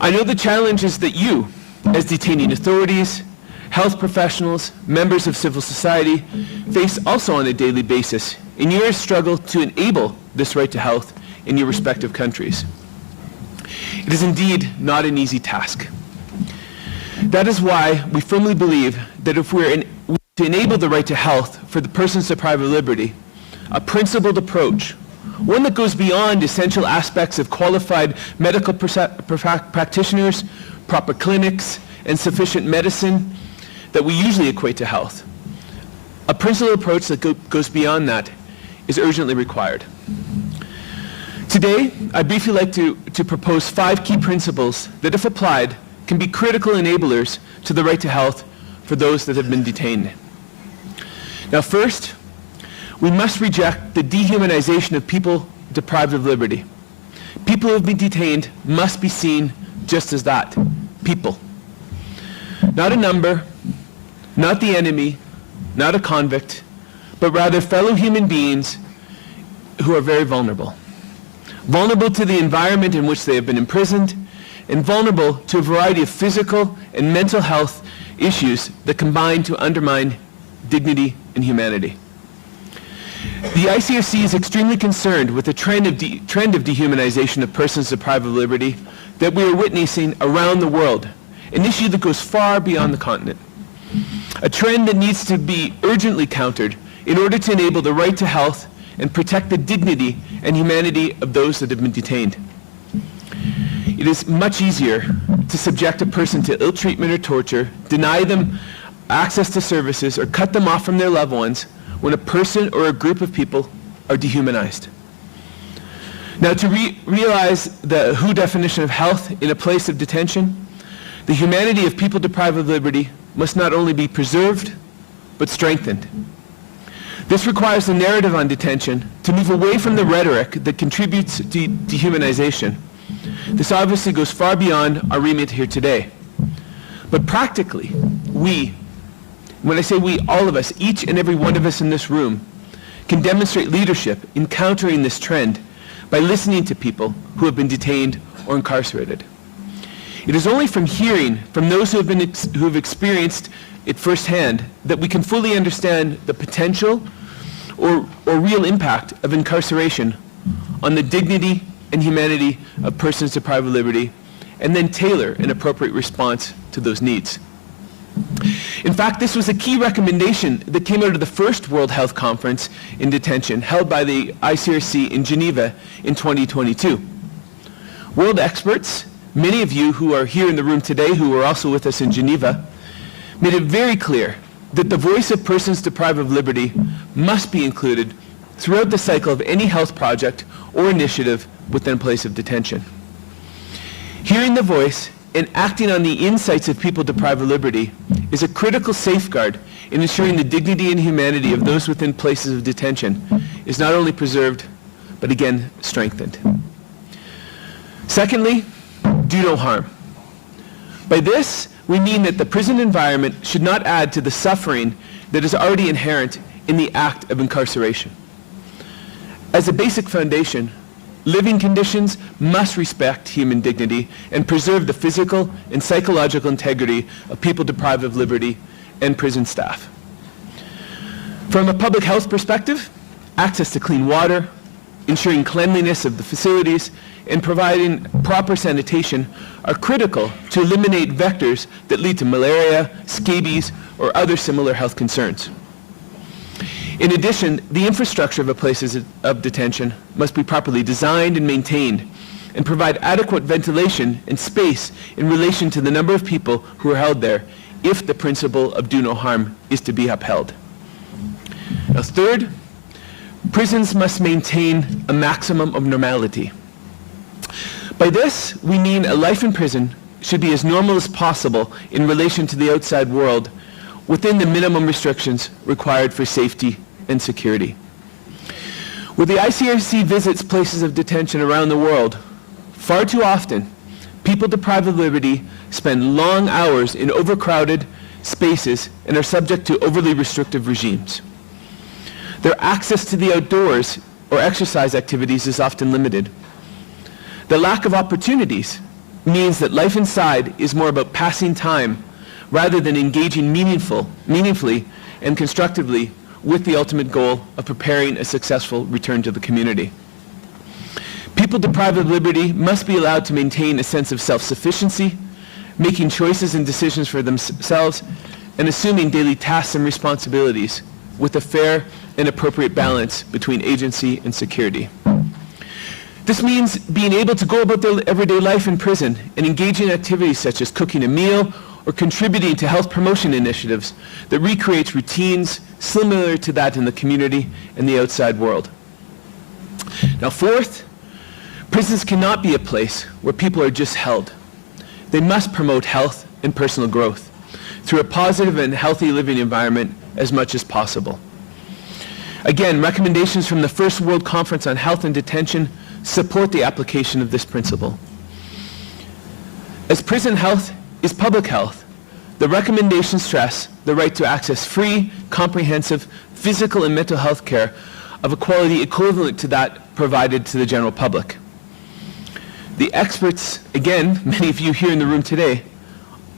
I know the challenges that you, as detaining authorities, health professionals, members of civil society, face also on a daily basis in your struggle to enable this right to health in your respective countries. It is indeed not an easy task. That is why we firmly believe that if we're to enable the right to health for the persons deprived of liberty, a principled approach, one that goes beyond essential aspects of qualified medical practitioners, proper clinics, and sufficient medicine that we usually equate to health. A principled approach that goes beyond that is urgently required. Today, I'd briefly like to propose 5 key principles that, if applied, can be critical enablers to the right to health for those that have been detained. Now first, we must reject the dehumanization of people deprived of liberty. People who have been detained must be seen just as that, people. Not a number, not the enemy, not a convict, but rather fellow human beings who are very vulnerable. Vulnerable to the environment in which they have been imprisoned, and vulnerable to a variety of physical and mental health issues that combine to undermine dignity and humanity. The ICRC is extremely concerned with the trend of dehumanization of persons deprived of liberty that we are witnessing around the world, an issue that goes far beyond the continent. A trend that needs to be urgently countered in order to enable the right to health and protect the dignity and humanity of those that have been detained. It is much easier to subject a person to ill treatment or torture, deny them access to services, or cut them off from their loved ones when a person or a group of people are dehumanized. Now, to realize the WHO definition of health in a place of detention, the humanity of people deprived of liberty must not only be preserved, but strengthened. This requires the narrative on detention to move away from the rhetoric that contributes to dehumanization. This obviously goes far beyond our remit here today. But practically, we, when I say we, all of us, each and every one of us in this room, can demonstrate leadership in countering this trend by listening to people who have been detained or incarcerated. It is only from hearing from those who have experienced it firsthand that we can fully understand the potential or real impact of incarceration on the dignity and humanity of persons deprived of liberty, and then tailor an appropriate response to those needs. In fact, this was a key recommendation that came out of the first World Health Conference in Detention held by the ICRC in Geneva in 2022. World experts, many of you who are here in the room today who were also with us in Geneva, made it very clear that the voice of persons deprived of liberty must be included throughout the cycle of any health project or initiative within a place of detention. Hearing the voice and acting on the insights of people deprived of liberty is a critical safeguard in ensuring the dignity and humanity of those within places of detention is not only preserved, but again, strengthened. Secondly, do no harm. By this, we mean that the prison environment should not add to the suffering that is already inherent in the act of incarceration. As a basic foundation, living conditions must respect human dignity and preserve the physical and psychological integrity of people deprived of liberty and prison staff. From a public health perspective, access to clean water, ensuring cleanliness of the facilities, and providing proper sanitation are critical to eliminate vectors that lead to malaria, scabies, or other similar health concerns. In addition, the infrastructure of a place of detention must be properly designed and maintained and provide adequate ventilation and space in relation to the number of people who are held there if the principle of do no harm is to be upheld. Now, third, prisons must maintain a maximum of normality. By this, we mean a life in prison should be as normal as possible in relation to the outside world within the minimum restrictions required for safety and security. With the ICRC visits places of detention around the world, far too often, people deprived of liberty spend long hours in overcrowded spaces and are subject to overly restrictive regimes. Their access to the outdoors or exercise activities is often limited. The lack of opportunities means that life inside is more about passing time rather than engaging meaningfully and constructively with the ultimate goal of preparing a successful return to the community. People deprived of liberty must be allowed to maintain a sense of self-sufficiency, making choices and decisions for themselves, and assuming daily tasks and responsibilities with a fair and appropriate balance between agency and security. This means being able to go about their everyday life in prison and engage in activities such as cooking a meal or contributing to health promotion initiatives that recreates routines similar to that in the community and the outside world. Now, fourth, prisons cannot be a place where people are just held. They must promote health and personal growth through a positive and healthy living environment as much as possible. Again, recommendations from the First World Conference on Health and Detention support the application of this principle. As prison health is public health, the recommendations stress the right to access free, comprehensive physical and mental health care of a quality equivalent to that provided to the general public. The experts, again, many of you here in the room today,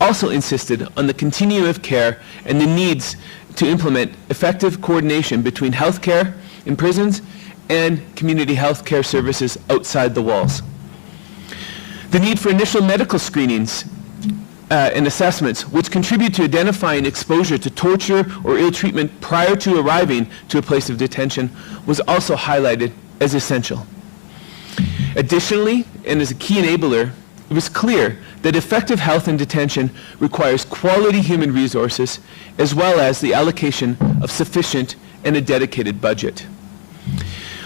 also insisted on the continuum of care and the needs to implement effective coordination between healthcare in prisons and community health care services outside the walls. The need for initial medical screenings and assessments which contribute to identifying exposure to torture or ill treatment prior to arriving to a place of detention was also highlighted as essential. Additionally, and as a key enabler, it was clear that effective health in detention requires quality human resources as well as the allocation of sufficient and a dedicated budget.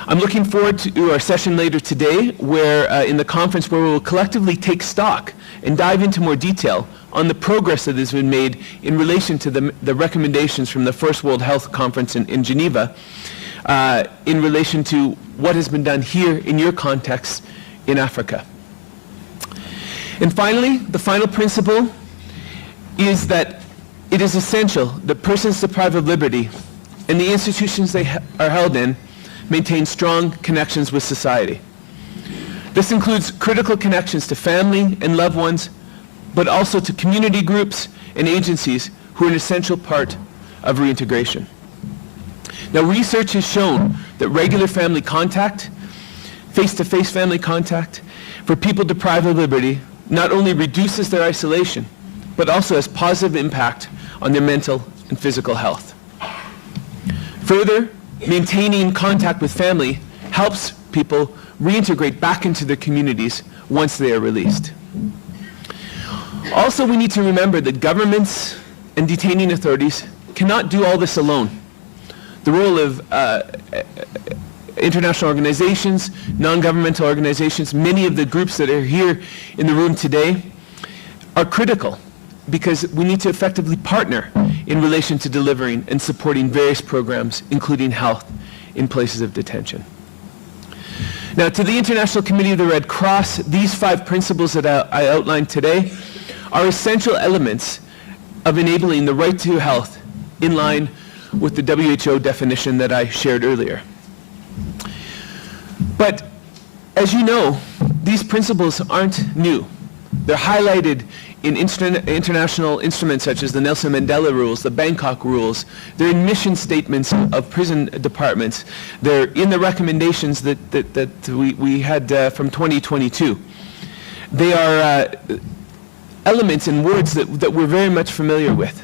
I'm looking forward to our session later today where in the conference where we will collectively take stock and dive into more detail on the progress that has been made in relation to the recommendations from the First World Health Conference in Geneva in relation to what has been done here in your context in Africa. And finally, the final principle is that it is essential that persons deprived of liberty and the institutions they are held in maintain strong connections with society. This includes critical connections to family and loved ones, but also to community groups and agencies who are an essential part of reintegration. Now, research has shown that regular family contact, face-to-face family contact, for people deprived of liberty not only reduces their isolation, but also has positive impact on their mental and physical health. Further, maintaining contact with family helps people reintegrate back into their communities once they are released. Also, we need to remember that governments and detaining authorities cannot do all this alone. The role of international organizations, non-governmental organizations, many of the groups that are here in the room today are critical because we need to effectively partner in relation to delivering and supporting various programs, including health, in places of detention. Now, to the International Committee of the Red Cross, these 5 principles that I outlined today are essential elements of enabling the right to health in line with the WHO definition that I shared earlier. But as you know, these principles aren't new. They're highlighted in international instruments such as the Nelson Mandela Rules, the Bangkok Rules. They're in mission statements of prison departments. They're in the recommendations that we had from 2022. They are elements and words that we're very much familiar with.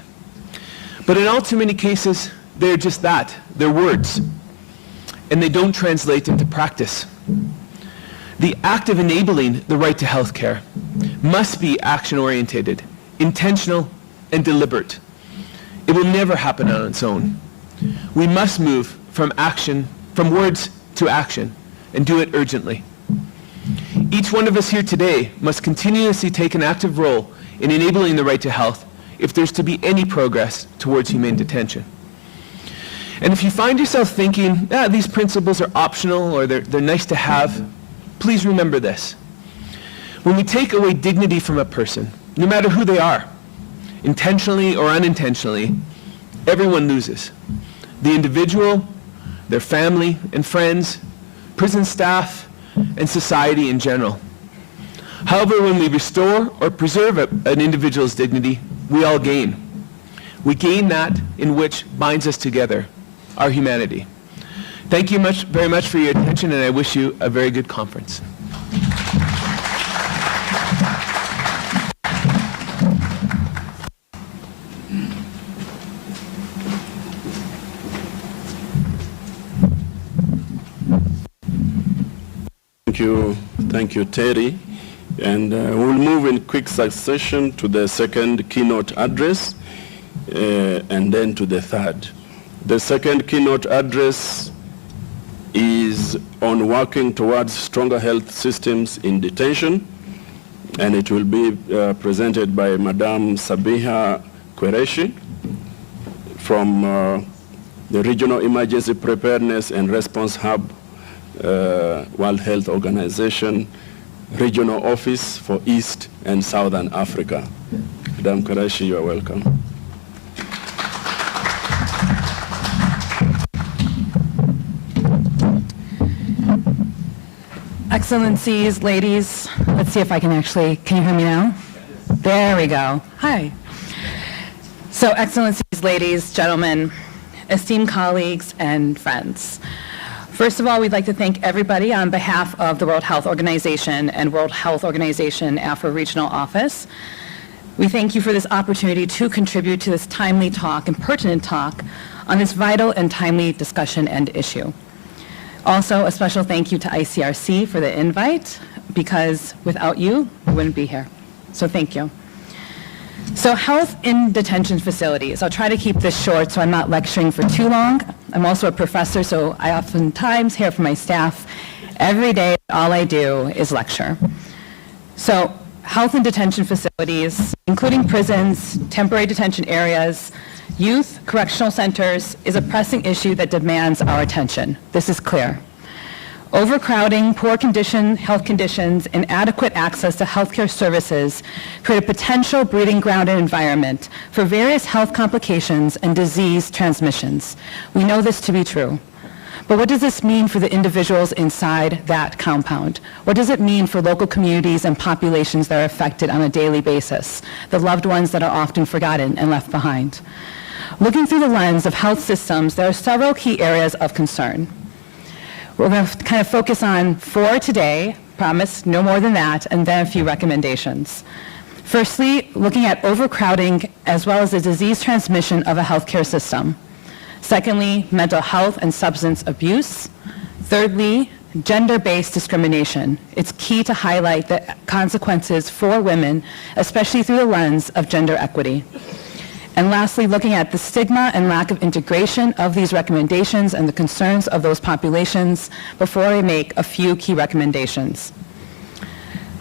But in all too many cases, they're just that. They're words. And they don't translate into practice. The act of enabling the right to health care must be action-oriented, intentional, and deliberate. It will never happen on its own. We must move from words to action, and do it urgently. Each one of us here today must continuously take an active role in enabling the right to health if there's to be any progress towards humane detention. And if you find yourself thinking, these principles are optional or they're nice to have, please remember this. When we take away dignity from a person, no matter who they are, intentionally or unintentionally, everyone loses. The individual, their family and friends, prison staff, and society in general. However, when we restore or preserve an individual's dignity, we all gain. We gain that in which binds us together, our humanity. Thank you very much for your attention, and I wish you a very good conference. Thank you, Terry. And we'll move in quick succession to the second keynote address and then to the third. The second keynote address is on working towards stronger health systems in detention, and it will be presented by Madame Sabiha Qureshi from the Regional Emergency Preparedness and Response Hub, World Health Organization, Regional Office for East and Southern Africa. Madame Qureshi, you are welcome. Excellencies, ladies, let's see if I can you hear me now? There we go. Hi. So, Excellencies, ladies, gentlemen, esteemed colleagues and friends. First of all, we'd like to thank everybody on behalf of the World Health Organization and World Health Organization Afro Regional Office. We thank you for this opportunity to contribute to this timely talk and pertinent talk on this vital and timely discussion and issue. Also, a special thank you to ICRC for the invite, because without you, we wouldn't be here. So thank you. So health in detention facilities. I'll try to keep this short so I'm not lecturing for too long. I'm also a professor, so I oftentimes hear from my staff every day, all I do is lecture. So health in detention facilities, including prisons, temporary detention areas, youth correctional centers, is a pressing issue that demands our attention. This is clear. Overcrowding, poor health conditions, inadequate access to healthcare services create a potential breeding ground and environment for various health complications and disease transmissions. We know this to be true. But what does this mean for the individuals inside that compound? What does it mean for local communities and populations that are affected on a daily basis, the loved ones that are often forgotten and left behind? Looking through the lens of health systems, there are several key areas of concern. We're going to kind of focus on 4 today, promise no more than that, and then a few recommendations. Firstly, looking at overcrowding as well as the disease transmission of a healthcare system. Secondly, mental health and substance abuse. Thirdly, gender-based discrimination. It's key to highlight the consequences for women, especially through the lens of gender equity. And lastly, looking at the stigma and lack of integration of these recommendations and the concerns of those populations before I make a few key recommendations.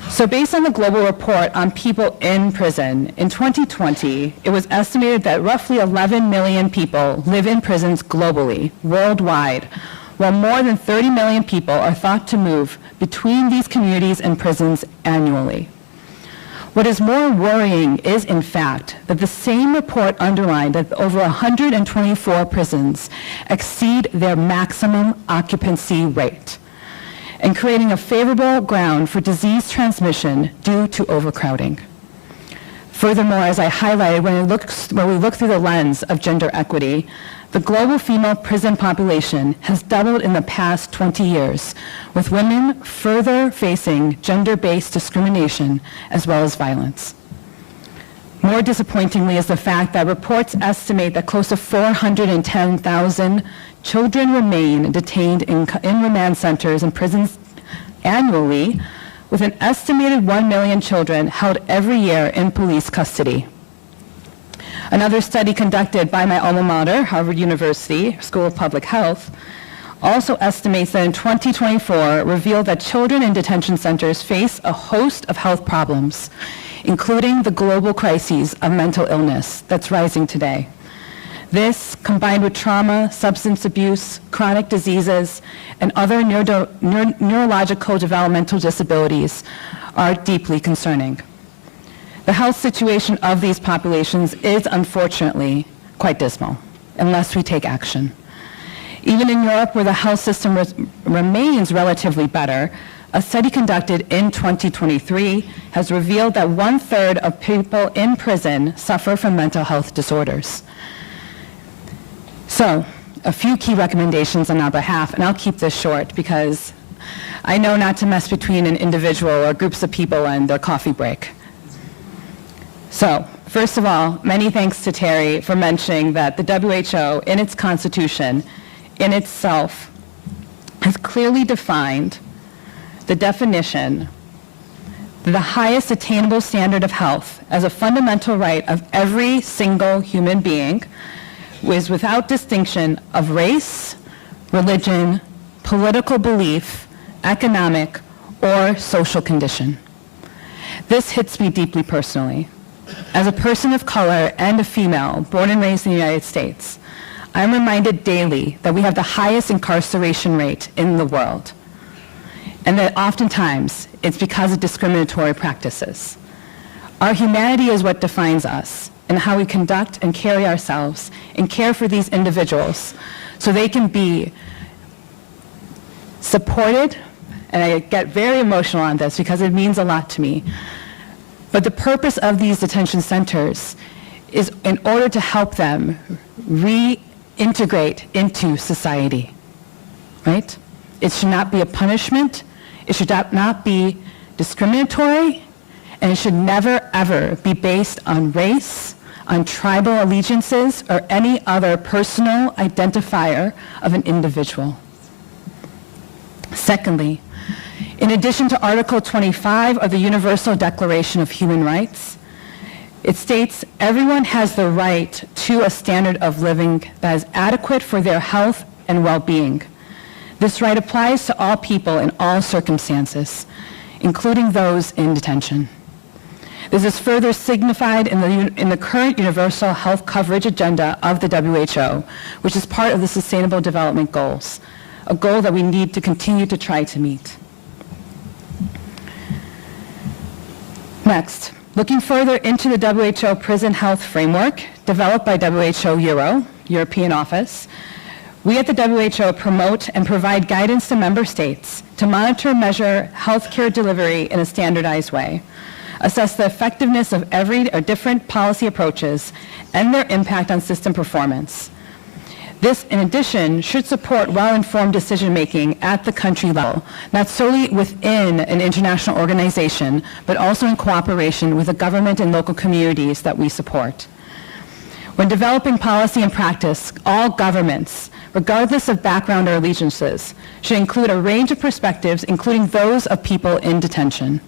So based on the global report on people in prison, in 2020, it was estimated that roughly 11 million people live in prisons globally, worldwide, while more than 30 million people are thought to move between these communities and prisons annually. What is more worrying is, in fact, that the same report underlined that over 124 prisons exceed their maximum occupancy rate, and creating a favorable ground for disease transmission due to overcrowding. Furthermore, as I highlighted, when we look through the lens of gender equity, the global female prison population has doubled in the past 20 years, with women further facing gender-based discrimination as well as violence. More disappointingly is the fact that reports estimate that close to 410,000 children remain detained in remand centers and prisons annually, with an estimated 1 million children held every year in police custody. Another study conducted by my alma mater, Harvard University School of Public Health, also estimates that in 2024 revealed that children in detention centers face a host of health problems, including the global crises of mental illness that's rising today. This, combined with trauma, substance abuse, chronic diseases, and other neurological developmental disabilities, are deeply concerning. The health situation of these populations is unfortunately quite dismal, unless we take action. Even in Europe, where the health system remains relatively better, a study conducted in 2023 has revealed that 1/3 of people in prison suffer from mental health disorders. So, a few key recommendations on our behalf, and I'll keep this short because I know not to mess between an individual or groups of people and their coffee break. So, first of all, many thanks to Terry for mentioning that the WHO, in its constitution, in itself, has clearly defined the definition, the highest attainable standard of health as a fundamental right of every single human being, is without distinction of race, religion, political belief, economic, or social condition. This hits me deeply personally. As a person of color and a female born and raised in the United States, I'm reminded daily that we have the highest incarceration rate in the world, and that oftentimes it's because of discriminatory practices. Our humanity is what defines us, and how we conduct and carry ourselves and care for these individuals so they can be supported, and I get very emotional on this because it means a lot to me. But the purpose of these detention centers is in order to help them reintegrate into society, right? It should not be a punishment, it should not be discriminatory, and it should never, ever be based on race, on tribal allegiances, or any other personal identifier of an individual. Secondly, in addition to Article 25 of the Universal Declaration of Human Rights, it states everyone has the right to a standard of living that is adequate for their health and well-being. This right applies to all people in all circumstances, including those in detention. This is further signified in the current Universal Health Coverage Agenda of the WHO, which is part of the Sustainable Development Goals, a goal that we need to continue to try to meet. Next, looking further into the WHO Prison Health Framework, developed by WHO European Office, we at the WHO promote and provide guidance to member states to monitor and measure healthcare delivery in a standardized way, assess the effectiveness of different policy approaches and their impact on system performance. This, in addition, should support well-informed decision-making at the country level, not solely within an international organization, but also in cooperation with the government and local communities that we support. When developing policy and practice, all governments, regardless of background or allegiances, should include a range of perspectives, including those of people in detention.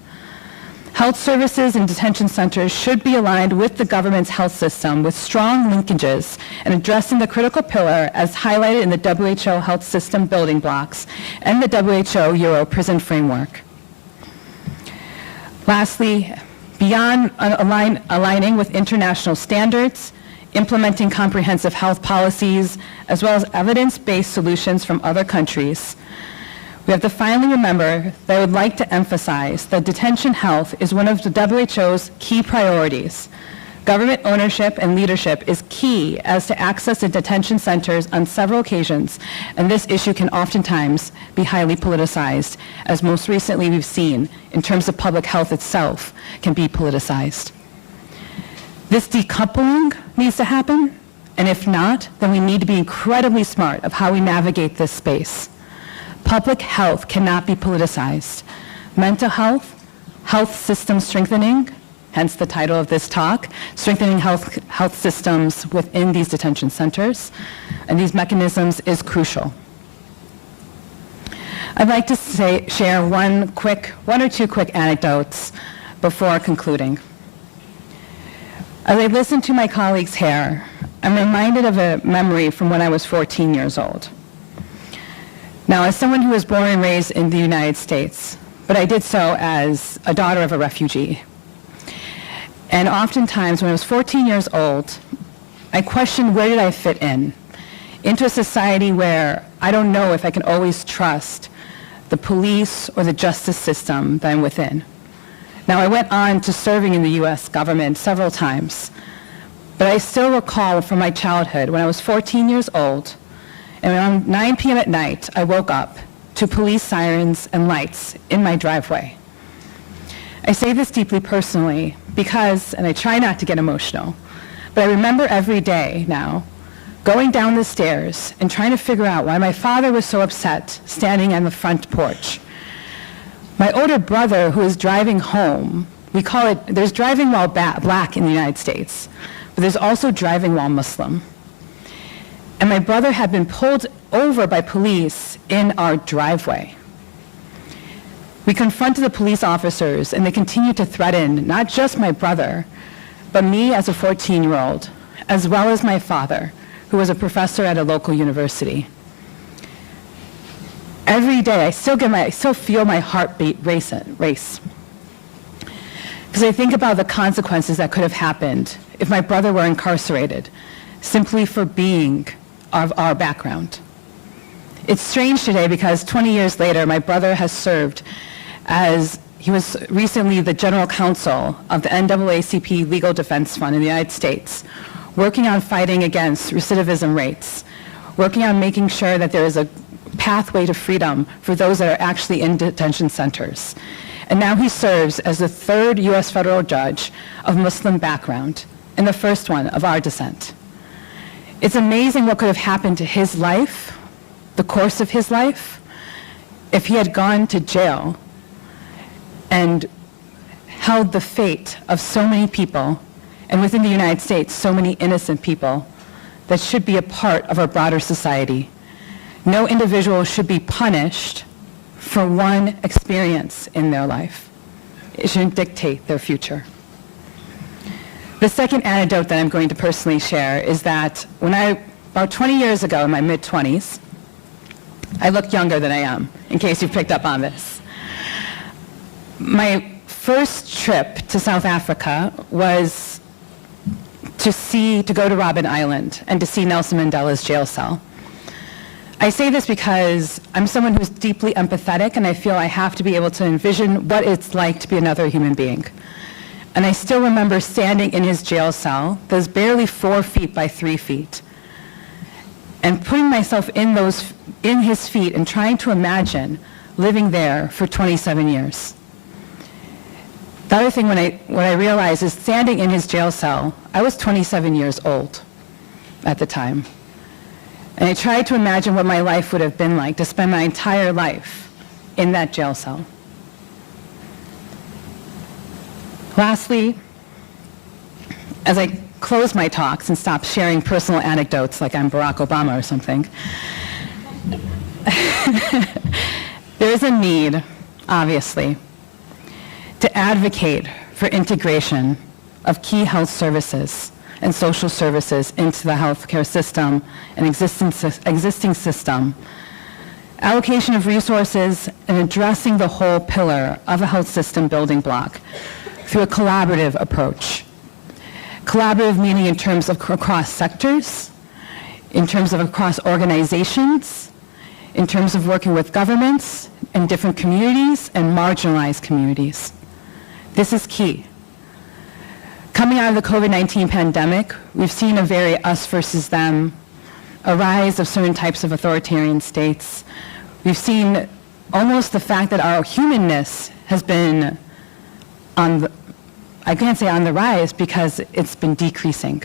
Health services in detention centers should be aligned with the government's health system with strong linkages and addressing the critical pillar as highlighted in the WHO health system building blocks and the WHO Euro Prison Framework. Lastly, beyond aligning with international standards, implementing comprehensive health policies, as well as evidence-based solutions from other countries, we have to finally remember that I would like to emphasize that detention health is one of the WHO's key priorities. Government ownership and leadership is key as to access to detention centers on several occasions, and this issue can oftentimes be highly politicized, as most recently we've seen in terms of public health itself can be politicized. This decoupling needs to happen, and if not, then we need to be incredibly smart of how we navigate this space. Public health cannot be politicized. Mental health, health system strengthening, hence the title of this talk, strengthening health systems within these detention centers, and these mechanisms is crucial. I'd like to share one or two quick anecdotes before concluding. As I listen to my colleagues here, I'm reminded of a memory from when I was 14 years old. Now, as someone who was born and raised in the United States, but I did so as a daughter of a refugee. And oftentimes, when I was 14 years old, I questioned where did I fit in? Into a society where I don't know if I can always trust the police or the justice system that I'm within. Now, I went on to serving in the US government several times, but I still recall from my childhood when I was 14 years old, and around 9 p.m. at night, I woke up to police sirens and lights in my driveway. I say this deeply personally because, and I try not to get emotional, but I remember every day now going down the stairs and trying to figure out why my father was so upset standing on the front porch. My older brother, who was driving home, we call it, there's driving while black in the United States, but there's also driving while Muslim. And my brother had been pulled over by police in our driveway. We confronted the police officers, and they continued to threaten not just my brother, but me as a 14-year-old, as well as my father, who was a professor at a local university. Every day, I still feel my heartbeat race. Because I think about the consequences that could have happened if my brother were incarcerated, simply for being of our background. It's strange today because 20 years later, my brother has served as, he was recently the general counsel of the NAACP Legal Defense Fund in the United States, working on fighting against recidivism rates, working on making sure that there is a pathway to freedom for those that are actually in detention centers. And now he serves as the 3rd U.S. federal judge of Muslim background and the first one of our descent. It's amazing what could have happened to his life, the course of his life, if he had gone to jail and held the fate of so many people, and within the United States, so many innocent people that should be a part of our broader society. No individual should be punished for one experience in their life. It shouldn't dictate their future. The second anecdote that I'm going to personally share is that about 20 years ago, in my mid-20s, I look younger than I am, in case you've picked up on this. My first trip to South Africa was to go to Robben Island and to see Nelson Mandela's jail cell. I say this because I'm someone who's deeply empathetic, and I feel I have to be able to envision what it's like to be another human being. And I still remember standing in his jail cell that was barely 4 feet by 3 feet, and putting myself in his feet and trying to imagine living there for 27 years. The other thing what I realized is standing in his jail cell, I was 27 years old at the time. And I tried to imagine what my life would have been like to spend my entire life in that jail cell. Lastly, as I close my talks and stop sharing personal anecdotes like I'm Barack Obama or something, there is a need, obviously, to advocate for integration of key health services and social services into the healthcare system and existing system, allocation of resources, and addressing the whole pillar of a health system building block through a collaborative approach. Collaborative meaning in terms of across sectors, in terms of across organizations, in terms of working with governments and different communities and marginalized communities. This is key. Coming out of the COVID-19 pandemic, we've seen a very us versus them, a rise of certain types of authoritarian states. We've seen almost the fact that our humanness has been I can't say on the rise because it's been decreasing.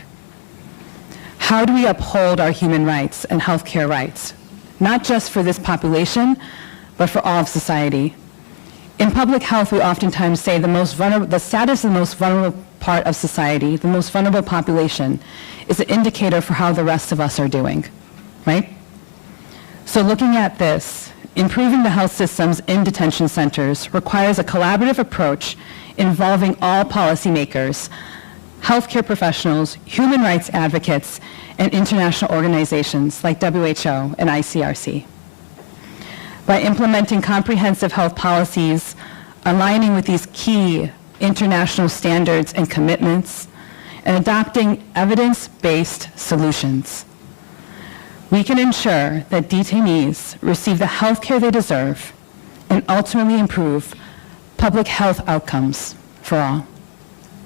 How do we uphold our human rights and healthcare rights, not just for this population, but for all of society? In public health, we oftentimes say the status of the most vulnerable part of society, the most vulnerable population, is an indicator for how the rest of us are doing, right? So looking at this, improving the health systems in detention centers requires a collaborative approach involving all policymakers, healthcare professionals, human rights advocates, and international organizations like WHO and ICRC. by implementing comprehensive health policies, aligning with these key international standards and commitments, and adopting evidence-based solutions. We can ensure that detainees receive the health care they deserve and ultimately improve public health outcomes for all.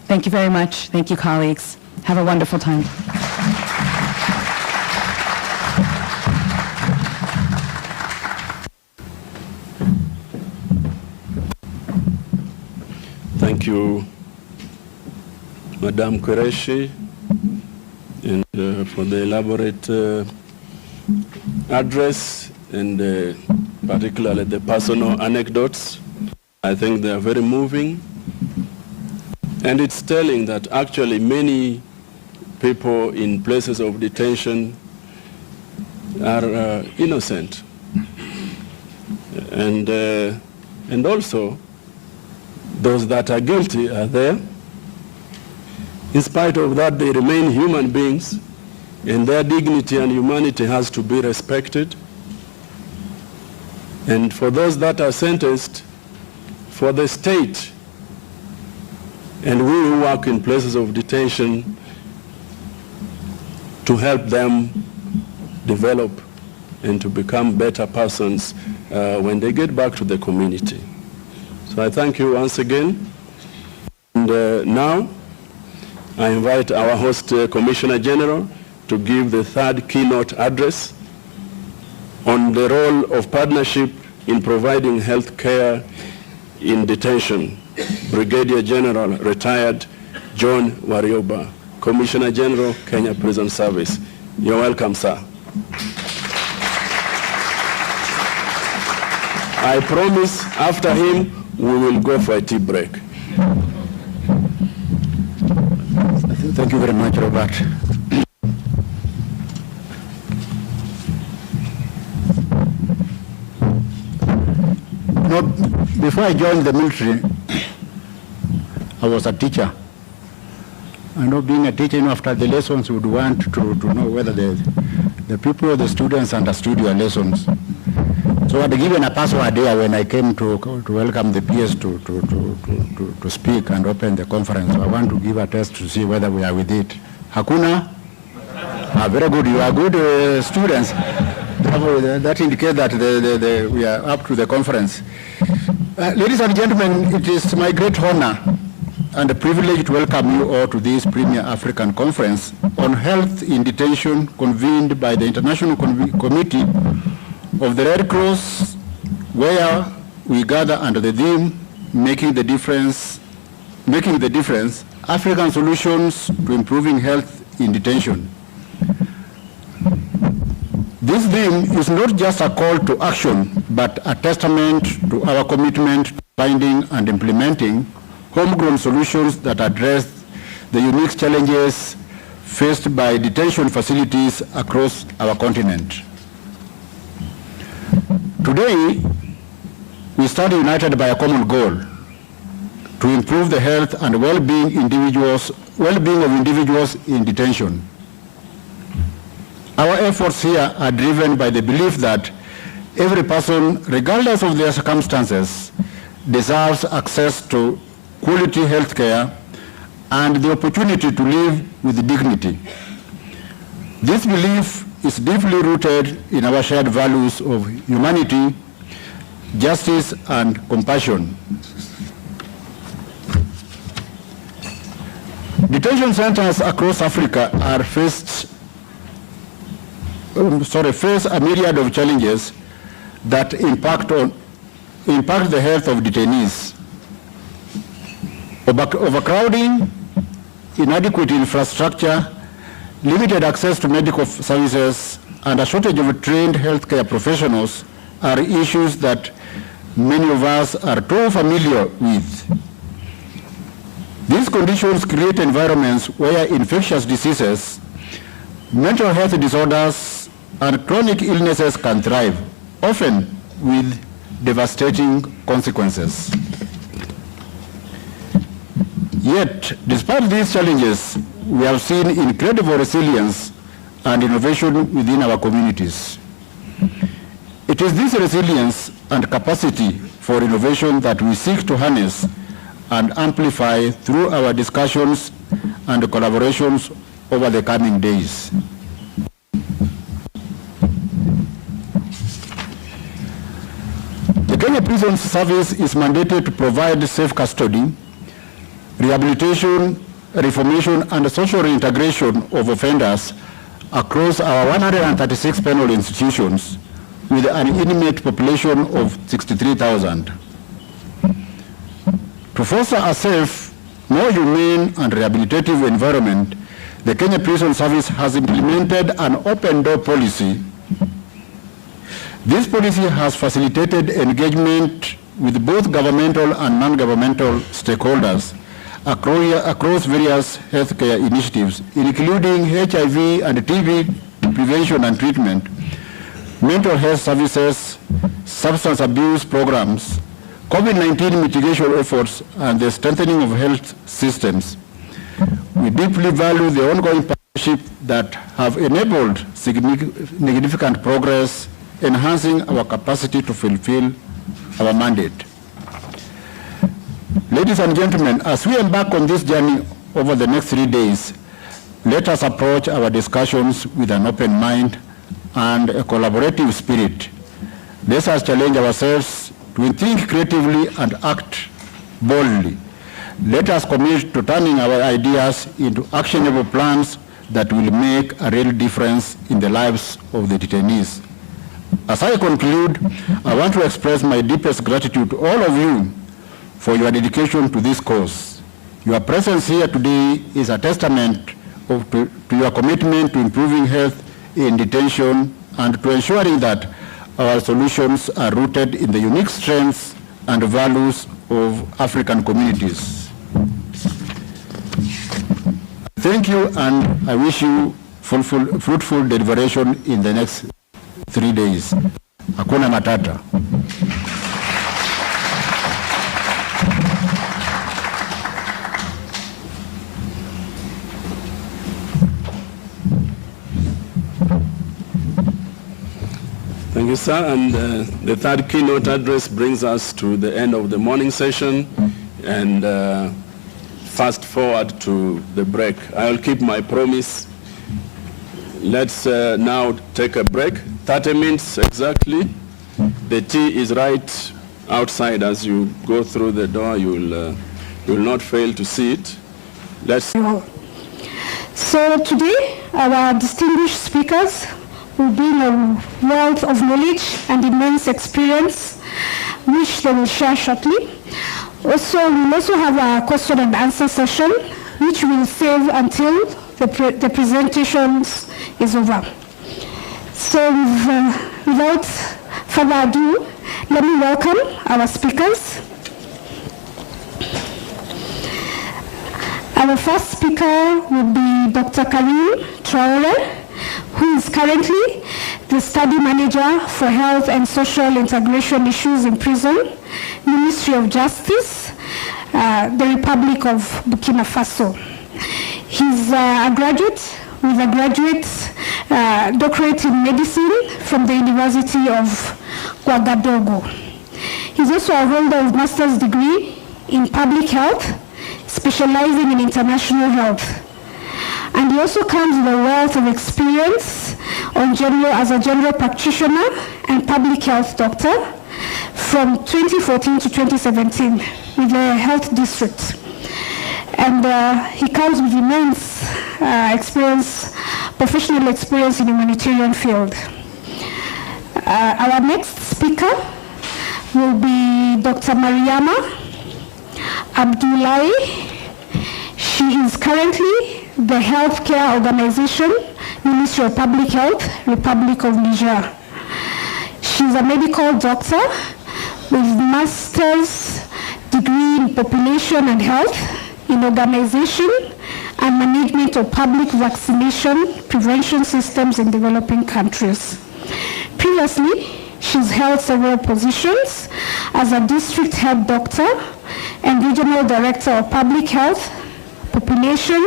Thank you very much. Thank you, colleagues. Have a wonderful time. Thank you, Madam Qureshi, and for the elaborate address and particularly the personal anecdotes. I think they are very moving. And it's telling that actually many people in places of detention are innocent. And also, those that are guilty are there. In spite of that, they remain human beings, and their dignity and humanity has to be respected. And for those that are sentenced, for the state, and we who work in places of detention, to help them develop and to become better persons when they get back to the community. So I thank you once again. And now, I invite our host, Commissioner General, to give the third keynote address on the role of partnership in providing health care in detention. Brigadier General, retired John Warioba, Commissioner General, Kenya Prison Service. You're welcome, sir. I promise after him, we will go for a tea break. Thank you very much, Robert. Before I joined the military, I was a teacher. I know being a teacher, after the lessons, would want to know whether the people, the students understood your lessons. So I had given a password there when I came to welcome the PS to speak and open the conference. So I want to give a test to see whether we are with it. Hakuna? Very good. You are good students. That indicates that we are up to the conference. Ladies and gentlemen, it is my great honor and a privilege to welcome you all to this Premier African Conference on Health in Detention, convened by the International Committee of the Red Cross, where we gather under the theme, Making the Difference, African Solutions to Improving Health in Detention. This theme is not just a call to action, but a testament to our commitment to finding and implementing homegrown solutions that address the unique challenges faced by detention facilities across our continent. Today, we stand united by a common goal: to improve the health and well-being of individuals in detention. Our efforts here are driven by the belief that every person, regardless of their circumstances, deserves access to quality health care and the opportunity to live with dignity. This belief is deeply rooted in our shared values of humanity, justice, and compassion. Detention centers across Africa are face a myriad of challenges that impact the health of detainees. Overcrowding, inadequate infrastructure, limited access to medical services, and a shortage of trained healthcare professionals are issues that many of us are too familiar with. These conditions create environments where infectious diseases, mental health disorders, and chronic illnesses can thrive, often with devastating consequences. Yet, despite these challenges, we have seen incredible resilience and innovation within our communities. It is this resilience and capacity for innovation that we seek to harness and amplify through our discussions and collaborations over the coming days. The Kenya Prison Service is mandated to provide safe custody, rehabilitation, reformation, and social reintegration of offenders across our 136 penal institutions with an inmate population of 63,000. To foster a safe, more humane, and rehabilitative environment, the Kenya Prison Service has implemented an open door policy. This policy has facilitated engagement with both governmental and non-governmental stakeholders across various healthcare initiatives, including HIV and TB prevention and treatment, mental health services, substance abuse programs, COVID-19 mitigation efforts, and the strengthening of health systems. We deeply value the ongoing partnership that have enabled significant progress, enhancing our capacity to fulfill our mandate. Ladies and gentlemen, as we embark on this journey over the next 3 days, let us approach our discussions with an open mind and a collaborative spirit. Let us challenge ourselves to think creatively and act boldly. Let us commit to turning our ideas into actionable plans that will make a real difference in the lives of the detainees. As I conclude, I want to express my deepest gratitude to all of you for your dedication to this cause. Your presence here today is a testament to your commitment to improving health in detention and to ensuring that our solutions are rooted in the unique strengths and values of African communities. Thank you, and I wish you fruitful deliberation in the next 3 days. Hakuna matata. Thank you, sir. And the third keynote address brings us to the end of the morning session and fast forward to the break. I'll keep my promise. Let's now take a break, 30 minutes exactly. The tea is right outside. As you go through the door, you'll not fail to see it. Let's. So today, our distinguished speakers will bring a wealth of knowledge and immense experience, which they will share shortly. We'll also have a question and answer session, which we'll save until the presentations is over. So without further ado, let me welcome our speakers. Our first speaker will be Dr. Karim Traore, who is currently the Study Manager for Health and Social Integration Issues in Prison, Ministry of Justice, the Republic of Burkina Faso. He's a graduate with a doctorate in medicine from the University of Ouagadougou. He's also a holder of master's degree in public health, specializing in international health. And he also comes with a wealth of experience as a general practitioner and public health doctor from 2014 to 2017 with the health district. And he comes with immense professional experience in the humanitarian field. Our next speaker will be Dr. Mariama Abdullahi. She is currently the Healthcare Organization, Ministry of Public Health, Republic of Niger. She's a medical doctor with master's degree in population and health, in organization and management of public vaccination prevention systems in developing countries. Previously, she's held several positions as a district head doctor and regional director of public health, population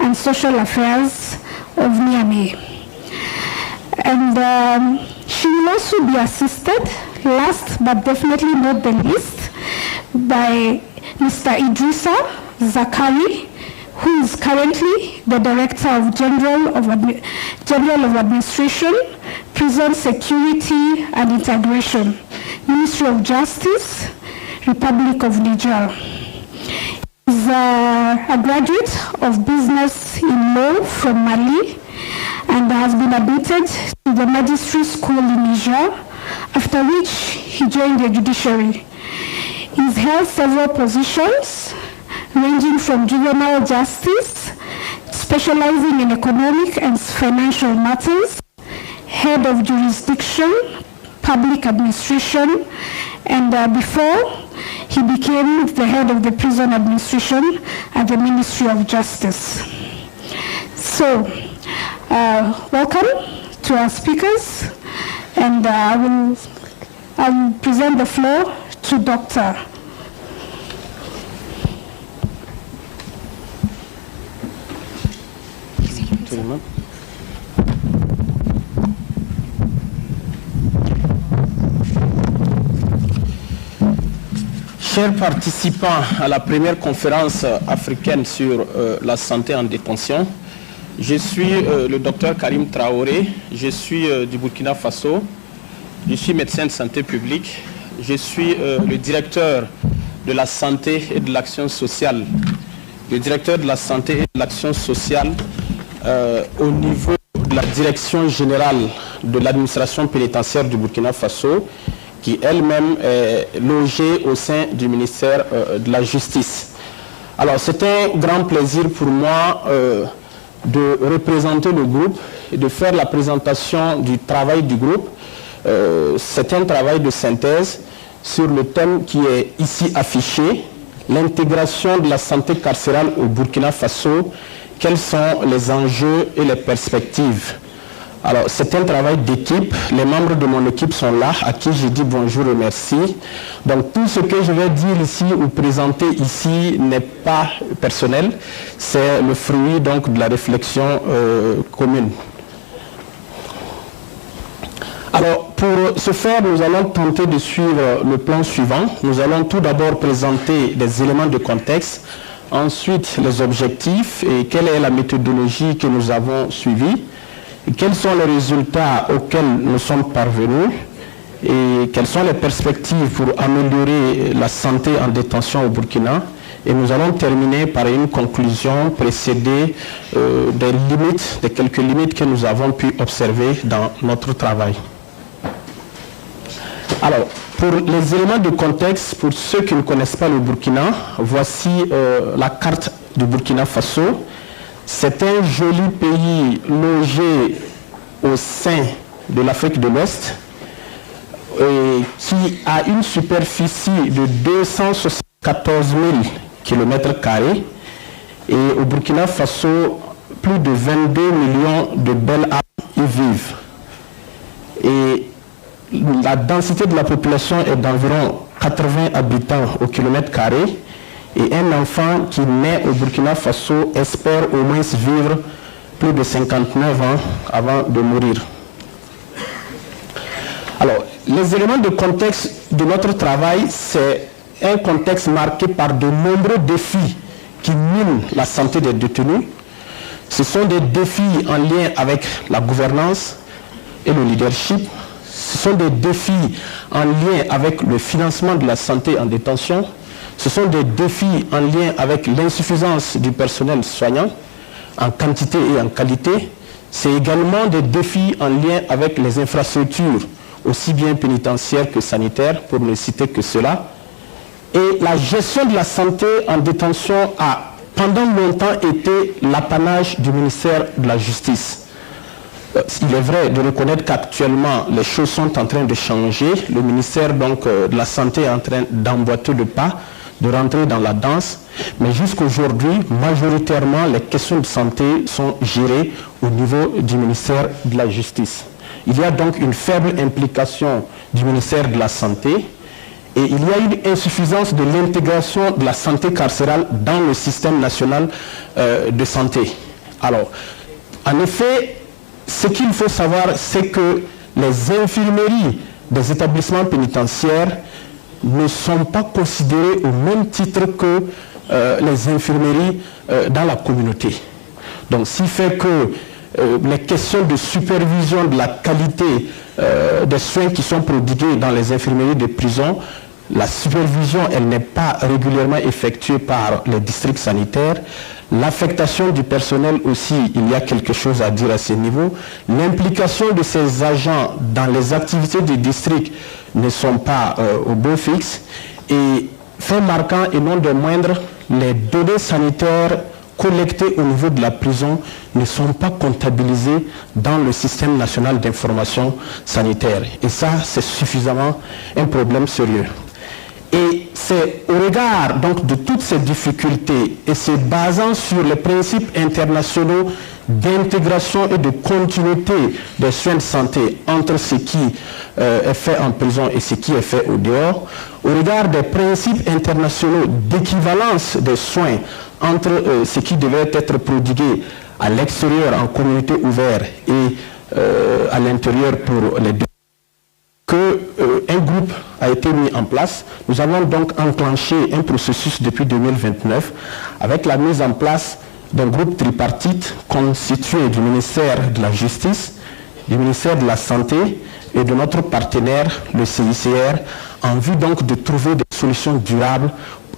and social affairs of Niamey. And she will also be assisted last but definitely not the least, by Mr. Idrissa Zakari, who is currently the Director of General of Administration, Prison Security and Integration, Ministry of Justice, Republic of Niger. He is a graduate of business in law from Mali and has been admitted to the Magistracy School in Niger, after which he joined the judiciary. He's held several positions, ranging from juvenile justice, specializing in economic and financial matters, head of jurisdiction, public administration, and before he became the head of the prison administration at the Ministry of Justice. So, welcome to our speakers, and I will present the floor to Dr. Chers participants à la première conférence africaine sur la santé en détention, je suis le docteur Karim Traoré, je suis du Burkina Faso, je suis médecin de santé publique, je suis le directeur de la santé et de l'action sociale, au niveau de la direction générale de l'administration pénitentiaire du Burkina Faso, qui elle-même est logée au sein du ministère de la Justice. Alors c'est un grand plaisir pour moi de représenter le groupe et de faire la présentation du travail du groupe. C'est un travail de synthèse sur le thème qui est ici affiché, l'intégration de la santé carcérale au Burkina Faso, quels sont les enjeux et les perspectives. Alors, c'est un travail d'équipe. Les membres de mon équipe sont là, à qui je dis bonjour et merci. Donc, tout ce que je vais dire ici ou présenter ici n'est pas personnel. C'est le fruit donc, de la réflexion commune. Alors, pour ce faire, nous allons tenter de suivre le plan suivant. Nous allons tout d'abord présenter des éléments de contexte, ensuite les objectifs et quelle est la méthodologie que nous avons suivie. Quels sont les résultats auxquels nous sommes parvenus et quelles sont les perspectives pour améliorer la santé en détention au Burkina. Et nous allons terminer par une conclusion précédée des quelques limites que nous avons pu observer dans notre travail. Alors, pour les éléments de contexte, pour ceux qui ne connaissent pas le Burkina, voici la carte du Burkina Faso. C'est un joli pays logé au sein de l'Afrique de l'Ouest qui a une superficie de 274 000 km² et au Burkina Faso, plus de 22 millions de belles âmes y vivent. Et la densité de la population est d'environ 80 habitants au km². Et un enfant qui naît au Burkina Faso espère au moins vivre plus de 59 ans avant de mourir. Alors, les éléments de contexte de notre travail, c'est un contexte marqué par de nombreux défis qui minent la santé des détenus. Ce sont des défis en lien avec la gouvernance et le leadership. Ce sont des défis en lien avec le financement de la santé en détention. Ce sont des défis en lien avec l'insuffisance du personnel soignant, en quantité et en qualité. C'est également des défis en lien avec les infrastructures, aussi bien pénitentiaires que sanitaires, pour ne citer que cela. Et la gestion de la santé en détention a pendant longtemps été l'apanage du ministère de la Justice. Il est vrai de reconnaître qu'actuellement les choses sont en train de changer. Le ministère donc, de la Santé est en train d'emboîter le pas, de rentrer dans la danse, mais jusqu'aujourd'hui, majoritairement, les questions de santé sont gérées au niveau du ministère de la Justice. Il y a donc une faible implication du ministère de la Santé et il y a une insuffisance de l'intégration de la santé carcérale dans le système national de santé. Alors, en effet, ce qu'il faut savoir, c'est que les infirmeries des établissements pénitentiaires ne sont pas considérés au même titre que les infirmeries dans la communauté. Donc, ce qui fait que les questions de supervision de la qualité des soins qui sont prodigués dans les infirmeries de prison, la supervision, elle n'est pas régulièrement effectuée par les districts sanitaires. L'affectation du personnel aussi, il y a quelque chose à dire à ce niveau. L'implication de ces agents dans les activités du district ne sont pas au beau fixe. Et fait marquant et non de moindre, les données sanitaires collectées au niveau de la prison ne sont pas comptabilisées dans le système national d'information sanitaire. Et ça, c'est suffisamment un problème sérieux. Et c'est au regard donc de toutes ces difficultés et se basant sur les principes internationaux d'intégration et de continuité des soins de santé entre ce qui est fait en prison et ce qui est fait au dehors, au regard des principes internationaux d'équivalence des soins entre ce qui devait être prodigué à l'extérieur en communauté ouverte et à l'intérieur pour les deux, qu'un groupe a été mis en place. Nous avons donc enclenché un processus depuis 2029 avec la mise en place d'un groupe tripartite constitué du ministère de la Justice, du ministère de la Santé et de notre partenaire, le CICR, en vue donc de trouver des solutions durables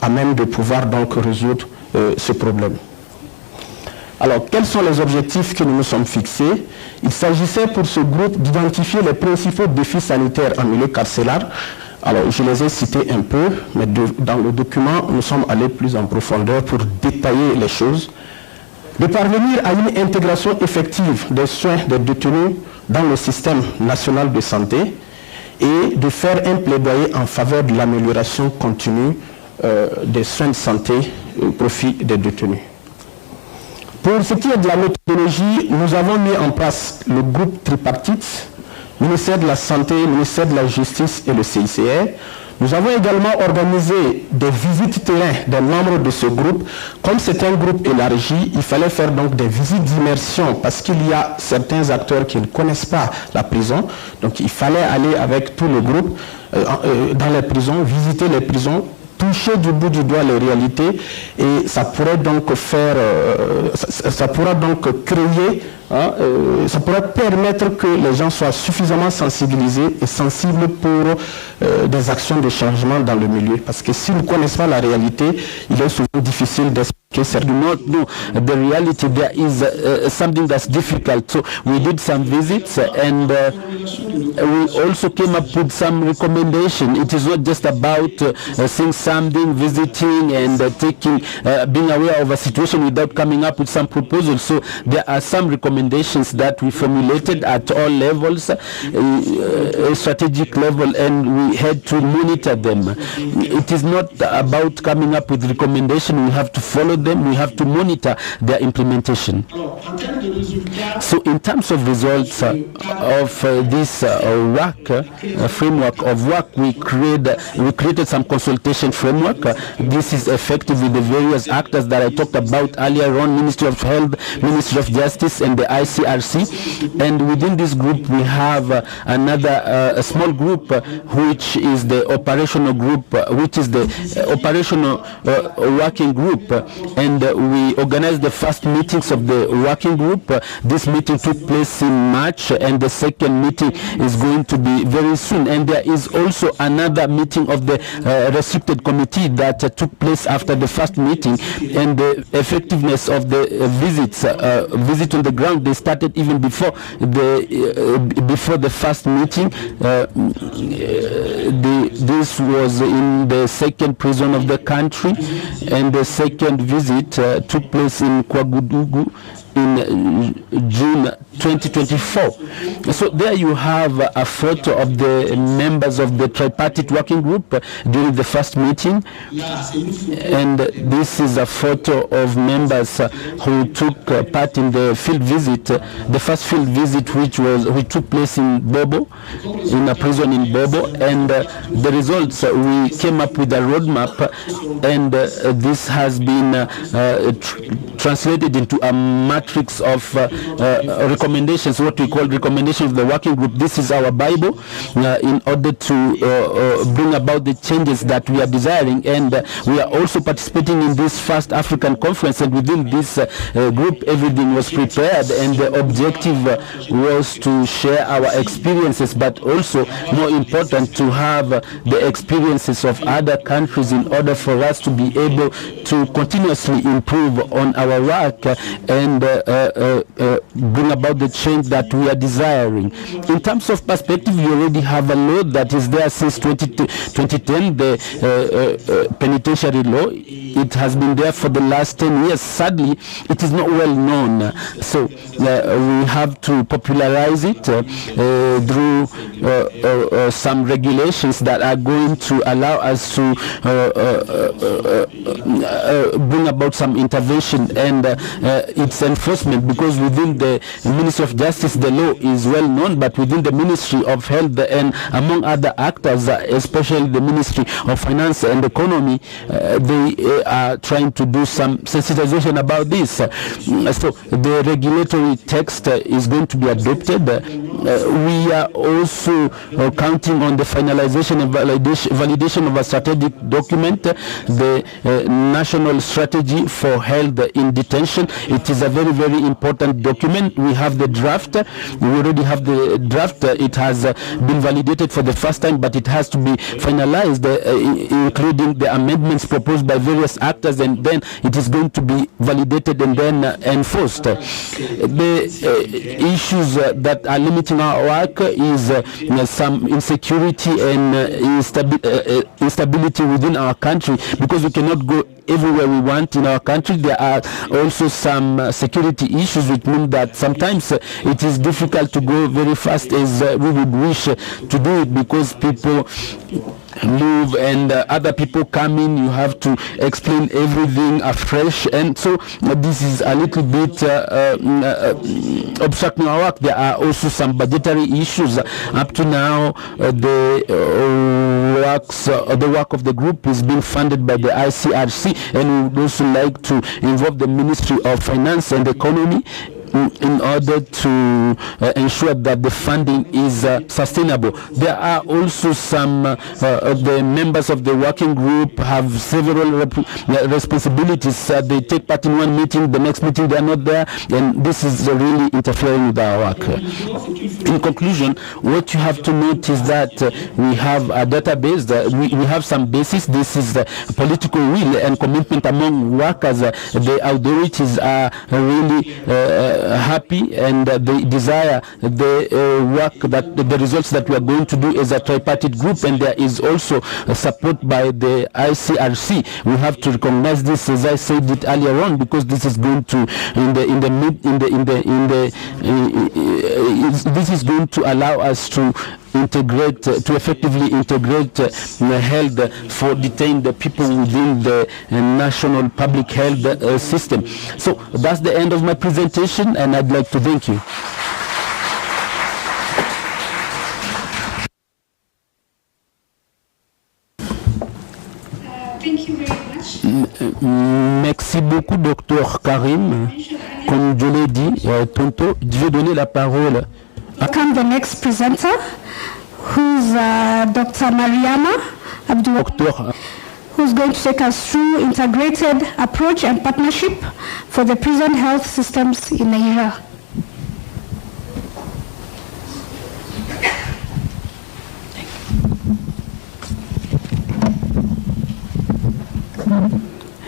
à même de pouvoir donc résoudre ce problème. Alors, quels sont les objectifs que nous nous sommes fixés? Il s'agissait pour ce groupe d'identifier les principaux défis sanitaires en milieu carcéral. Alors, je les ai cités un peu, mais dans le document, nous sommes allés plus en profondeur pour détailler les choses. De parvenir à une intégration effective des soins des détenus dans le système national de santé et de faire un plaidoyer en faveur de l'amélioration continue des soins de santé au profit des détenus. Pour ce qui est de la méthodologie, nous avons mis en place le groupe tripartite, ministère de la Santé, ministère de la Justice et le CICR. Nous avons également organisé des visites terrain des membres de ce groupe. Comme c'est un groupe élargi, il fallait faire donc des visites d'immersion parce qu'il y a certains acteurs qui ne connaissent pas la prison. Donc il fallait aller avec tout le groupe dans les prisons, visiter les prisons, toucher du bout du doigt les réalités, et ça pourrait donc faire, ça pourra donc créer, ça pourrait permettre que les gens soient suffisamment sensibilisés et sensibles pour des actions de changement dans le milieu. Parce que s'ils ne connaissent pas la réalité, il est souvent difficile d'expliquer. Do not know the reality. There is something that's difficult. So we did some visits and we also came up with some recommendation. It is not just about seeing something, visiting and taking, being aware of a situation without coming up with some proposals. So there are some recommendations that we formulated at all levels, a strategic level, and we had to monitor them. It is not about coming up with recommendations. We have to follow them, we have to monitor their implementation. So in terms of results of this framework of work, we created some consultation framework. This is effective with the various actors that I talked about earlier on, Ministry of Health, Ministry of Justice and the ICRC. And within this group we have another a small group which is the operational group, which is the operational working group, and we organized the first meetings of the working group. This meeting took place in March and the second meeting is going to be very soon, and there is also another meeting of the restricted committee that took place after the first meeting, and the effectiveness of the visit on the ground, they started even before the first meeting. This was in the second prison of the country, and the second visit took place in Kwagudugu in June 2024. So there you have a photo of the members of the tripartite working group during the first meeting, and this is a photo of members who took part in the field visit, the first field visit which took place in Bobo, in a prison in Bobo, and the results, we came up with a roadmap, and this has been translated into a matrix of recommendations, what we call recommendations of the working group. This is our Bible in order to bring about the changes that we are desiring, and we are also participating in this first African conference, and within this group everything was prepared, and the objective was to share our experiences, but also more important to have the experiences of other countries in order for us to be able to continuously improve on our work and bring about the change that we are desiring. In terms of perspective, you already have a law that is there since 2010, the penitentiary law. It has been there for the last 10 years. Sadly, it is not well known, so we have to popularize it through some regulations that are going to allow us to bring about some intervention and its enforcement, because within the Ministry of Justice the law is well known, but within the Ministry of Health and among other actors, especially the Ministry of Finance and Economy, they are trying to do some sensitization about this. So the regulatory text is going to be adopted. We are also counting on the finalization and validation of a strategic document, the National Strategy for Health in Detention. It is a very, very important document. We have the draft. We already have the draft. It has been validated for the first time, but it has to be finalized, including the amendments proposed by various actors, and then it is going to be validated and then enforced. The issues that are limiting our work is some insecurity and instability within our country, because we cannot go everywhere we want in our country. There are also some security issues, which mean that sometimes it is difficult to go very fast as we would wish to do it, because people move and other people come in. You have to explain everything afresh, and so this is a little bit obstructing our work. There are also some budgetary issues. Up to now, the work of the group is being funded by the ICRC, and we would also like to involve the Ministry of Finance and Economy in order to ensure that the funding is sustainable. There are also some of the members of the working group have several responsibilities. They take part in one meeting, the next meeting they are not there, and this is really interfering with our work. In conclusion, what you have to note is that we have a database, we have some basis. This is the political will and commitment among workers. The authorities are really happy, and they desire the work, that the results that we are going to do as a tripartite group, and there is also support by the ICRC. We have to recognize this, as I said it earlier on, because this is going to this is going to allow us to integrate, to effectively integrate health for detained people within the national public health system. So that's the end of my presentation, and I'd like to thank you. Thank you very much. Merci beaucoup, Dr Karim. Comme je l'ai dit tantôt, je vais donner la parole à the next presenter, who's Dr. Mariama Abdul, who's going to take us through integrated approach and partnership for the prison health systems in Nigeria.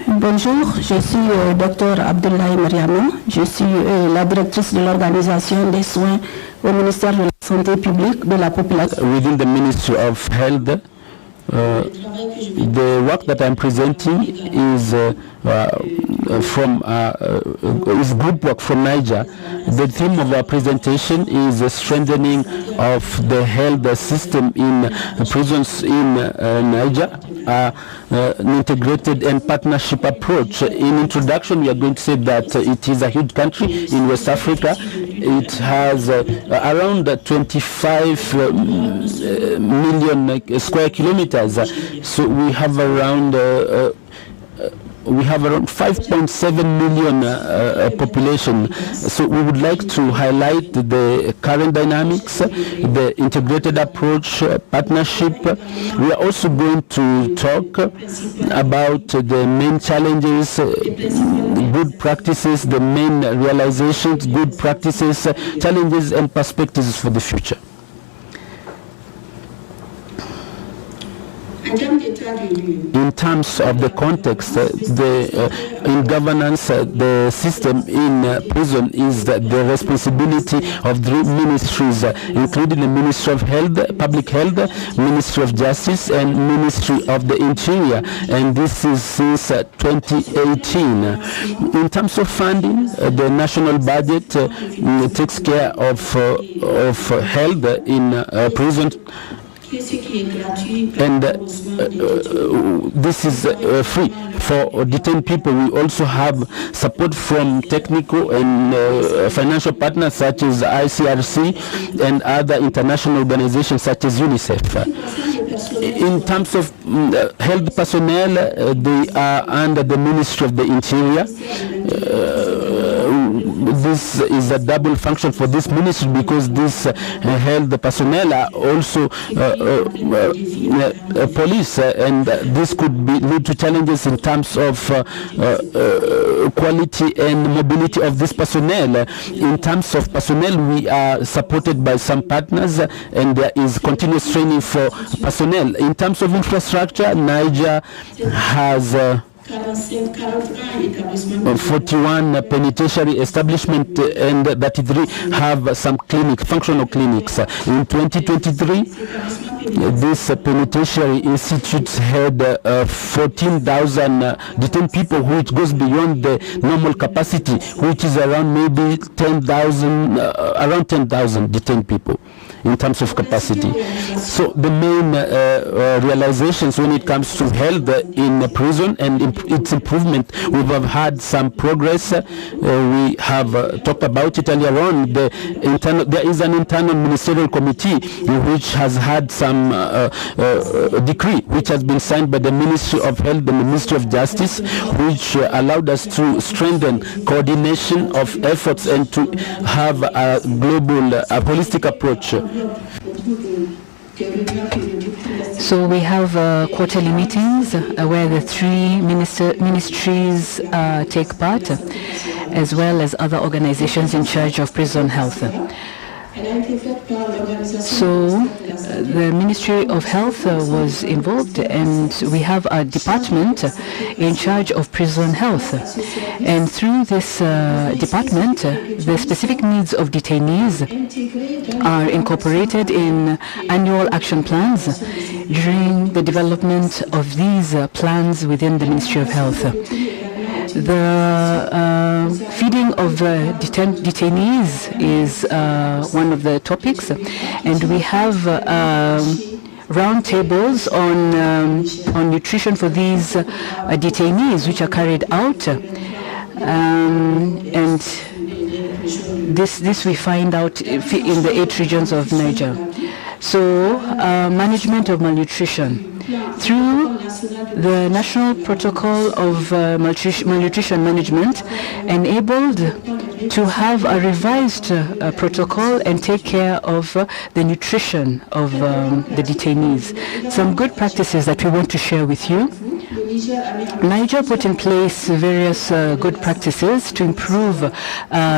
Bonjour, je suis Dr Abdoulaye Mariama. Je suis la directrice de l'organisation des soins au ministère de la Santé publique de la population. Within the Ministry of Health, the work that I'm presenting is is group work from Niger. The theme of our presentation is strengthening of the health system in prisons in Niger, an integrated and partnership approach. In introduction, we are going to say that it is a huge country in West Africa. It has around 25 million square kilometers. So we have around we have around 5.7 million population. So we would like to highlight the current dynamics, the integrated approach, partnership. We are also going to talk about the main challenges, good practices, the main realizations, good practices, challenges and perspectives for the future. In terms of the context, in governance, the system in prison is the responsibility of the ministries, including the Ministry of Health, Public Health, Ministry of Justice, and Ministry of the Interior, and this is since 2018. In terms of funding, the national budget takes care of health in prison. And this is free for detained people. We also have support from technical and financial partners such as ICRC and other international organizations such as UNICEF. In terms of health personnel, they are under the Ministry of the Interior. This is a double function for this ministry because this health personnel are also police, and this could lead to challenges in terms of quality and mobility of this personnel. In terms of personnel, we are supported by some partners, and there is continuous training for personnel. In terms of infrastructure, Niger has 41 penitentiary establishments and 33 have some functional clinics. In 2023, this penitentiary institutes had 14,000 detained people, which goes beyond the normal capacity, which is around maybe 10,000, around 10,000 detained people in terms of capacity. So the main realizations when it comes to health in prison and its improvement, we have had some progress. We have talked about it earlier on. There is an internal ministerial committee which has had some decree which has been signed by the Ministry of Health and the Ministry of Justice, which allowed us to strengthen coordination of efforts and to have a global, holistic approach. So we have quarterly meetings where the three ministries take part, as well as other organizations in charge of prison health. So the Ministry of Health was involved, and we have a department in charge of prison health. And through this department, the specific needs of detainees are incorporated in annual action plans during the development of these plans within the Ministry of Health. The feeding of detainees is one of the topics, and we have roundtables on nutrition for these detainees, which are carried out, and this we find out in the 8 regions of Niger. So management of malnutrition. Through the National Protocol of Malnutrition Management, enabled to have a revised protocol and take care of the nutrition of the detainees. Some good practices that we want to share with you. Niger put in place various good practices to improve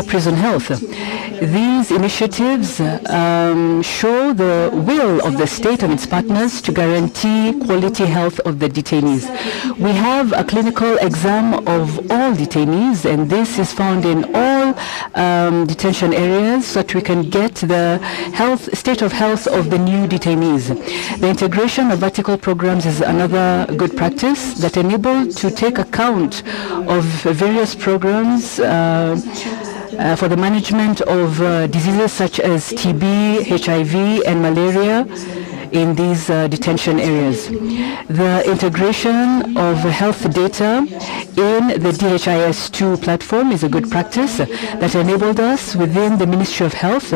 prison health. These initiatives show the will of the state and its partners to guarantee quality health of the detainees. We have a clinical exam of all detainees, and this is found in all detention areas so that we can get the state of health of the new detainees. The integration of vertical programs is another good practice that enable to take account of various programs for the management of diseases such as TB, HIV, and malaria in these detention areas. The integration of health data in the DHIS2 platform is a good practice that enabled us within the Ministry of Health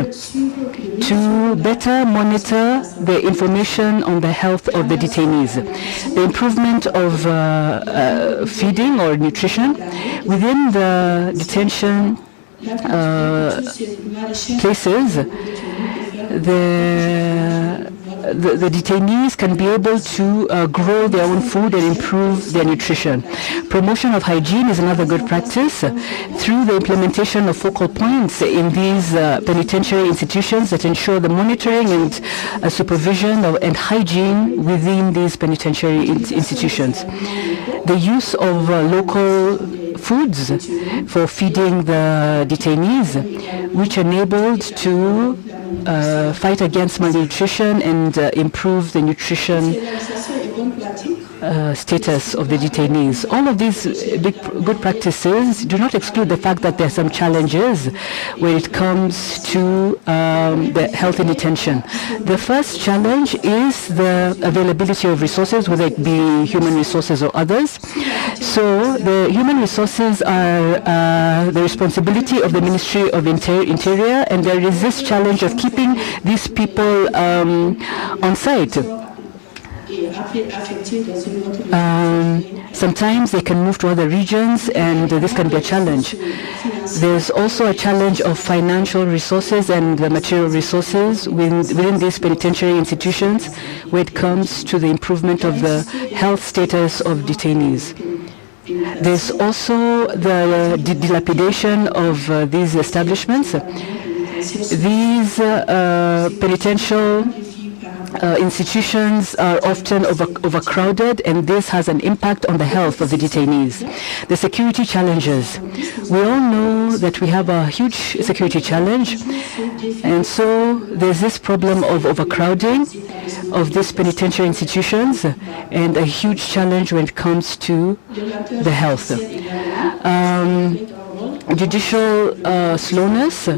to better monitor the information on the health of the detainees. The improvement of feeding or nutrition within the detention places, the detainees can be able to grow their own food and improve their nutrition. Promotion of hygiene is another good practice through the implementation of focal points in these penitentiary institutions that ensure the monitoring and supervision and hygiene within these penitentiary institutions. The use of local foods for feeding the detainees, which enabled to fight against malnutrition and improve the nutrition status of the detainees. All of these good practices do not exclude the fact that there are some challenges when it comes to the health in detention. The first challenge is the availability of resources, whether it be human resources or others. So the human resources are the responsibility of the Ministry of Interior, and there is this challenge of keeping these people on site. Sometimes they can move to other regions, and this can be a challenge. There's also a challenge of financial resources and material resources within these penitentiary institutions when it comes to the improvement of the health status of detainees. There's also the dilapidation of these establishments. These penitential institutions are often overcrowded, and this has an impact on the health of the detainees. The security challenges. We all know that we have a huge security challenge, and so there's this problem of overcrowding of these penitentiary institutions and a huge challenge when it comes to the health. Judicial slowness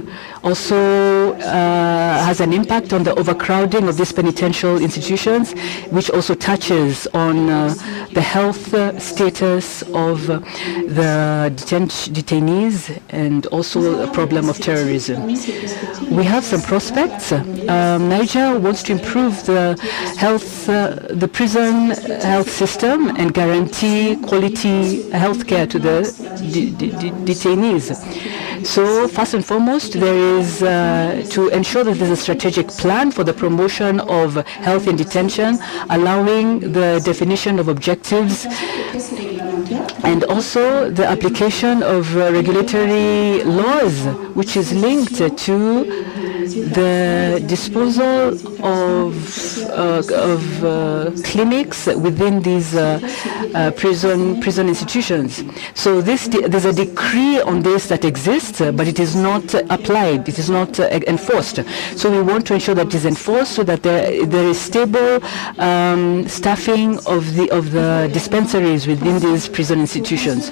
also has an impact on the overcrowding of these penitential institutions, which also touches on the health status of the detainees and also a problem of terrorism. We have some prospects. Niger wants to improve the health, the prison health system and guarantee quality health care to the detainees. So first and foremost, there is to ensure that there's a strategic plan for the promotion of health in detention, allowing the definition of objectives and also the application of regulatory laws, which is linked to the disposal of clinics within these prison institutions. So there's a decree on this that exists, but it is not applied. It is not enforced. So we want to ensure that it is enforced so that there is stable staffing of the dispensaries within these prison institutions.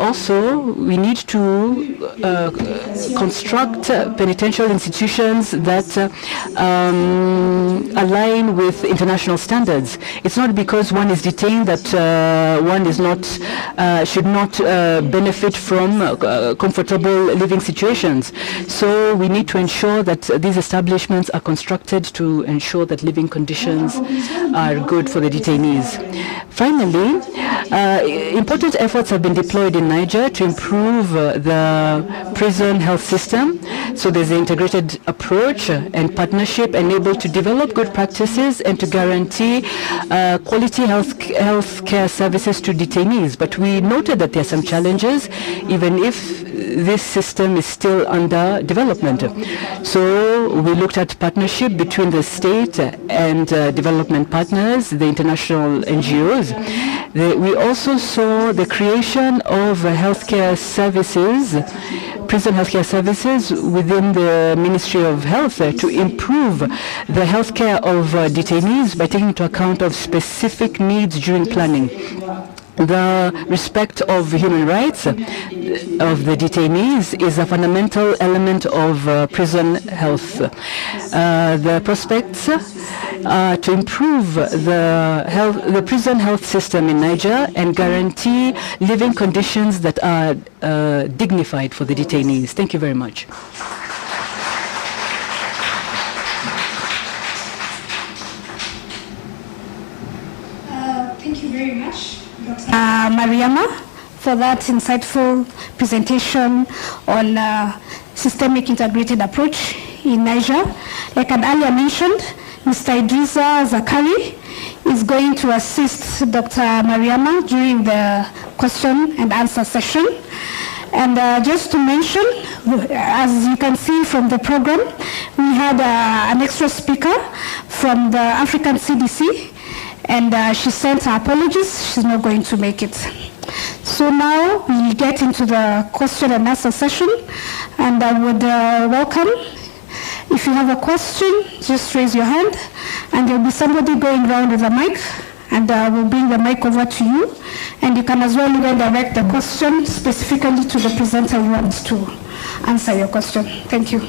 Also, we need to construct penitential institutions that align with international standards. It's not because one is detained that one is not should not benefit from comfortable living situations. So we need to ensure that these establishments are constructed to ensure that living conditions are good for the detainees. Finally, important efforts have been deployed in Niger to improve the prison health system. So there's an integrated approach and partnership enabled to develop good practices and to guarantee quality health care services to detainees. But we noted that there are some challenges, even if this system is still under development. So we looked at partnership between the state and development partners, the international NGOs. We also saw the creation of healthcare services, prison healthcare services within the Ministry of Health to improve the healthcare of detainees by taking into account of specific needs during planning. the respect of human rights of the detainees is a fundamental element of prison health. The prospects to improve the prison health system in Niger and guarantee living conditions that are dignified for the detainees. Thank you very much. Thank you very much, Dr. Mariama, for that insightful presentation on systemic integrated approach in Niger. Like I earlier mentioned, Mr. Idrissa Zakari is going to assist Dr. Mariama during the question and answer session. And just to mention, as you can see from the program, we had an extra speaker from the African CDC, and she sent her apologies. She's not going to make it. So now we get into the question and answer session, and I would welcome, if you have a question, just raise your hand, and there'll be somebody going around with a mic, and we'll bring the mic over to you, and you can as well even direct the question specifically to the presenter who wants to answer your question. Thank you.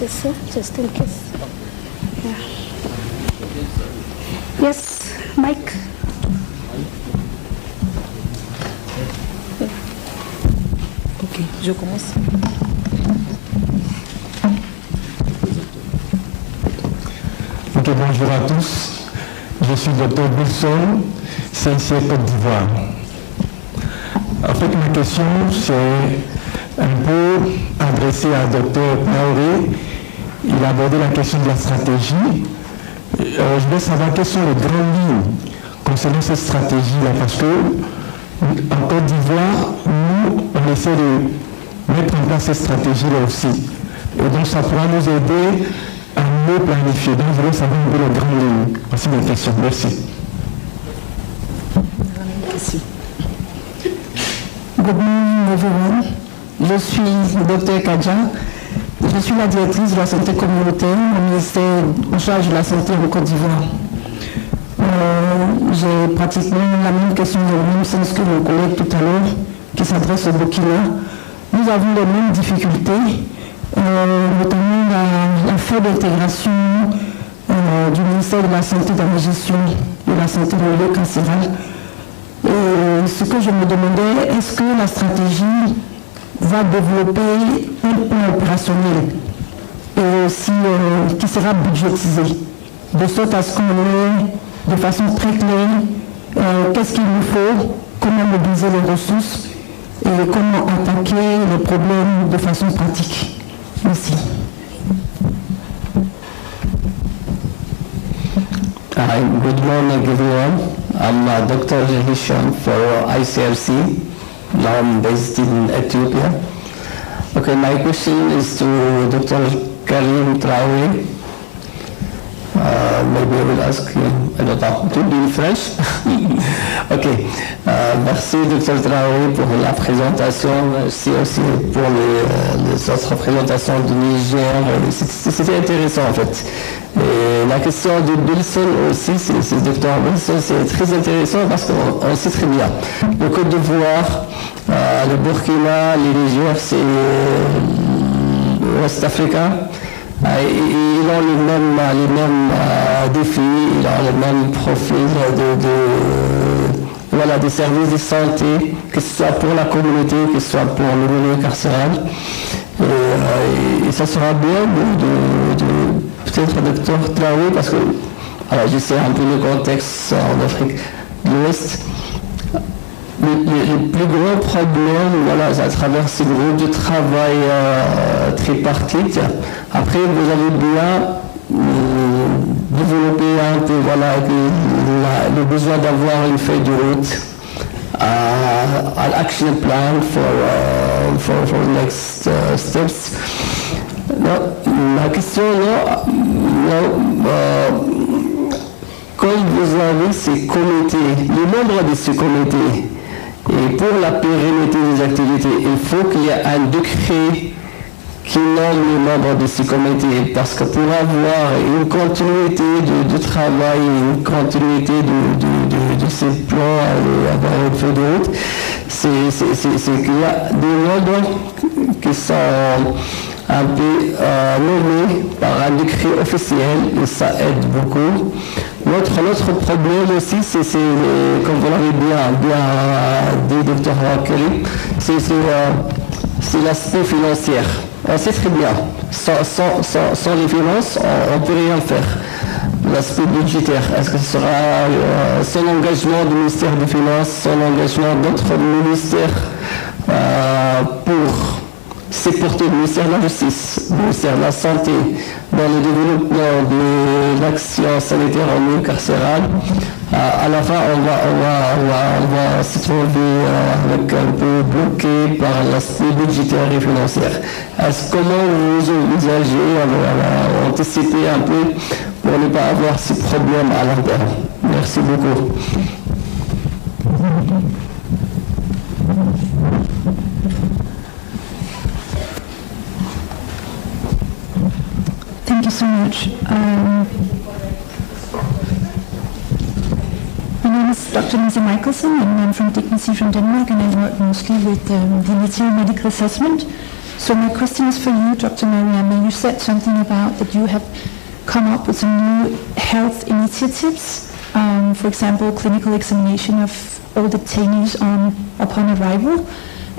This, just in case. Yeah. Yes, Mike. Ok, je commence. Ok, bonjour à tous. Je suis Dr Wilson, CICR Côte d'Ivoire. En fait, ma question, c'est un peu adressé à Dr Traoré. Il a abordé la question de la stratégie. Je voulais savoir quelles sont les grandes lignes concernant cette stratégie-là, parce que en Côte d'Ivoire, nous, on essaie de mettre en place cette stratégie-là aussi. Et donc, ça pourra nous aider à mieux planifier. Donc, je voulais savoir un peu les grandes lignes. Voici ma question. Merci. Good morning, everyone. Je suis Dr Kadja. Je suis la directrice de la santé communautaire au ministère en charge de la santé en Côte d'Ivoire. J'ai pratiquement la même question dans le même sens que mon collègue tout à l'heure qui s'adresse au Burkina. Nous avons les mêmes difficultés, notamment la faible intégration du ministère de la Santé dans la gestion de la santé au milieu carcéral. Et ce que je me demandais, est-ce que la stratégie va développer un plan opérationnel et aussi qui sera budgétisé, de sorte à ce qu'on ait de façon très claire qu'est-ce qu'il nous faut, comment mobiliser les ressources et comment attaquer les problèmes de façon pratique. Merci. Hi, good morning everyone. I'm Dr. Hisham for ICRC. Now I'm based in Ethiopia. Okay, my question is to Dr. Karim Traoré. Maybe I will ask him, I don't know, to be in French. Ok, merci Dr. Traoré pour la présentation, merci aussi pour les autres présentations du Niger. C'était intéressant en fait. Et la question de Wilson aussi, c'est Dr. Wilson, c'est très intéressant parce qu'on sait très bien. Le Côte d'Ivoire, le Burkina, les Niger, c'est l'Ouest africain. Ils ont les mêmes défis, ils ont le même profil des services de santé, que ce soit pour la communauté, que ce soit pour le milieu carcéral. Et ça sera bien peut-être Dr Traoré, parce que je sais un peu le contexte en Afrique de l'Ouest. Le plus gros problème, c'est à travers ces groupes de travail tripartite. Après, vous avez bien développé un peu le besoin d'avoir une feuille de route, an action plan for next steps. La question comme vous avez ces comités, les membres de ces comités, et pour la pérennité des activités, il faut qu'il y ait un décret qui nomme les membres de ce comité, parce que pour avoir une continuité de travail, une continuité de ces plans et avoir une feuille de route, c'est qu'il y a des membres qui sont un peu nommés par un décret officiel et ça aide beaucoup. Notre problème aussi, c'est comme vous l'avez bien dit, Dr. Kelly, c'est l'aspect financier. C'est très bien. Sans les finances, on ne peut rien faire. L'aspect budgétaire, est-ce que ce sera sans l'engagement du ministère des Finances, sans l'engagement d'autres ministères pour supporter le ministère de la Justice, le ministère de la Santé, dans le développement de l'action sanitaire en milieu carcéral, à la fin, on va se trouver avec un peu bloqué par l'aspect budgétaire et financier. Comment vous envisagez, anticiper un peu pour ne pas avoir ces problèmes à long terme? Merci beaucoup. Thank you so much. My name is Dr. Lisa Michelson, and I'm from Detention from Denmark, and I work mostly with the initial medical assessment. So my question is for you, Dr. Mariama. You said something about that you have come up with some new health initiatives, for example, clinical examination of all detainees upon arrival.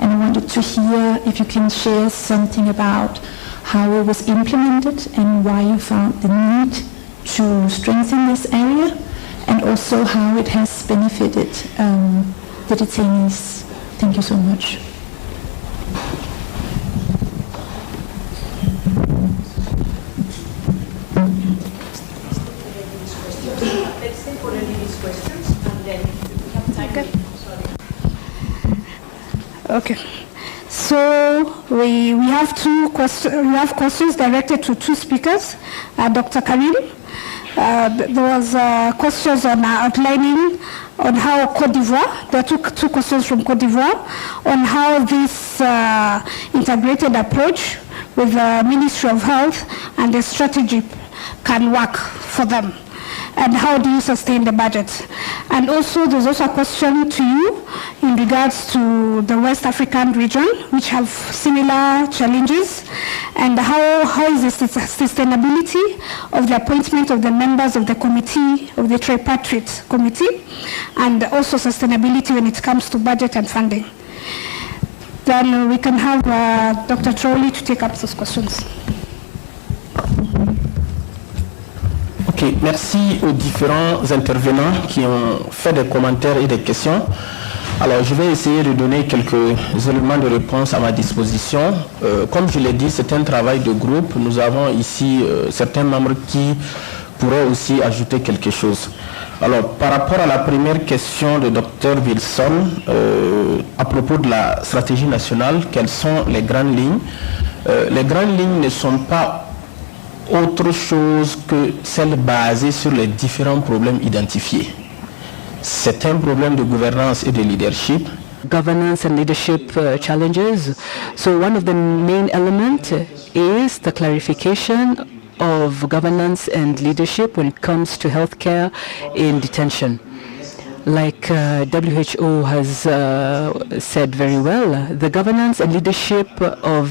And I wanted to hear if you can share something about how it was implemented and why you found the need to strengthen this area, and also how it has benefited the detainees. Thank you so much. Let's take already these questions and then we have time. Okay. So we have two questions. We have questions directed to two speakers. Dr. Karim, there was questions on outlining on how Côte d'Ivoire. There are two questions from Côte d'Ivoire on how this integrated approach with the Ministry of Health and the strategy can work for them. And how do you sustain the budget? And also, there's also a question to you in regards to the West African region, which have similar challenges, and how is the sustainability of the appointment of the members of the committee, of the tripartite committee, and also sustainability when it comes to budget and funding. Then we can have Dr. Trolley to take up those questions. Ok, merci aux différents intervenants qui ont fait des commentaires et des questions. Alors, je vais essayer de donner quelques éléments de réponse à ma disposition. Comme je l'ai dit, c'est un travail de groupe. Nous avons ici certains membres qui pourraient aussi ajouter quelque chose. Alors, par rapport à la première question de Dr. Wilson, à propos de la stratégie nationale, quelles sont les grandes lignes? Les grandes lignes ne sont pas autre chose que celle basée sur les différents problèmes identifiés. C'est un problème de gouvernance et de leadership. Governance and leadership challenges. So one of the main elements is the clarification of governance and leadership when it comes to healthcare in detention. Like WHO has said very well, the governance and leadership of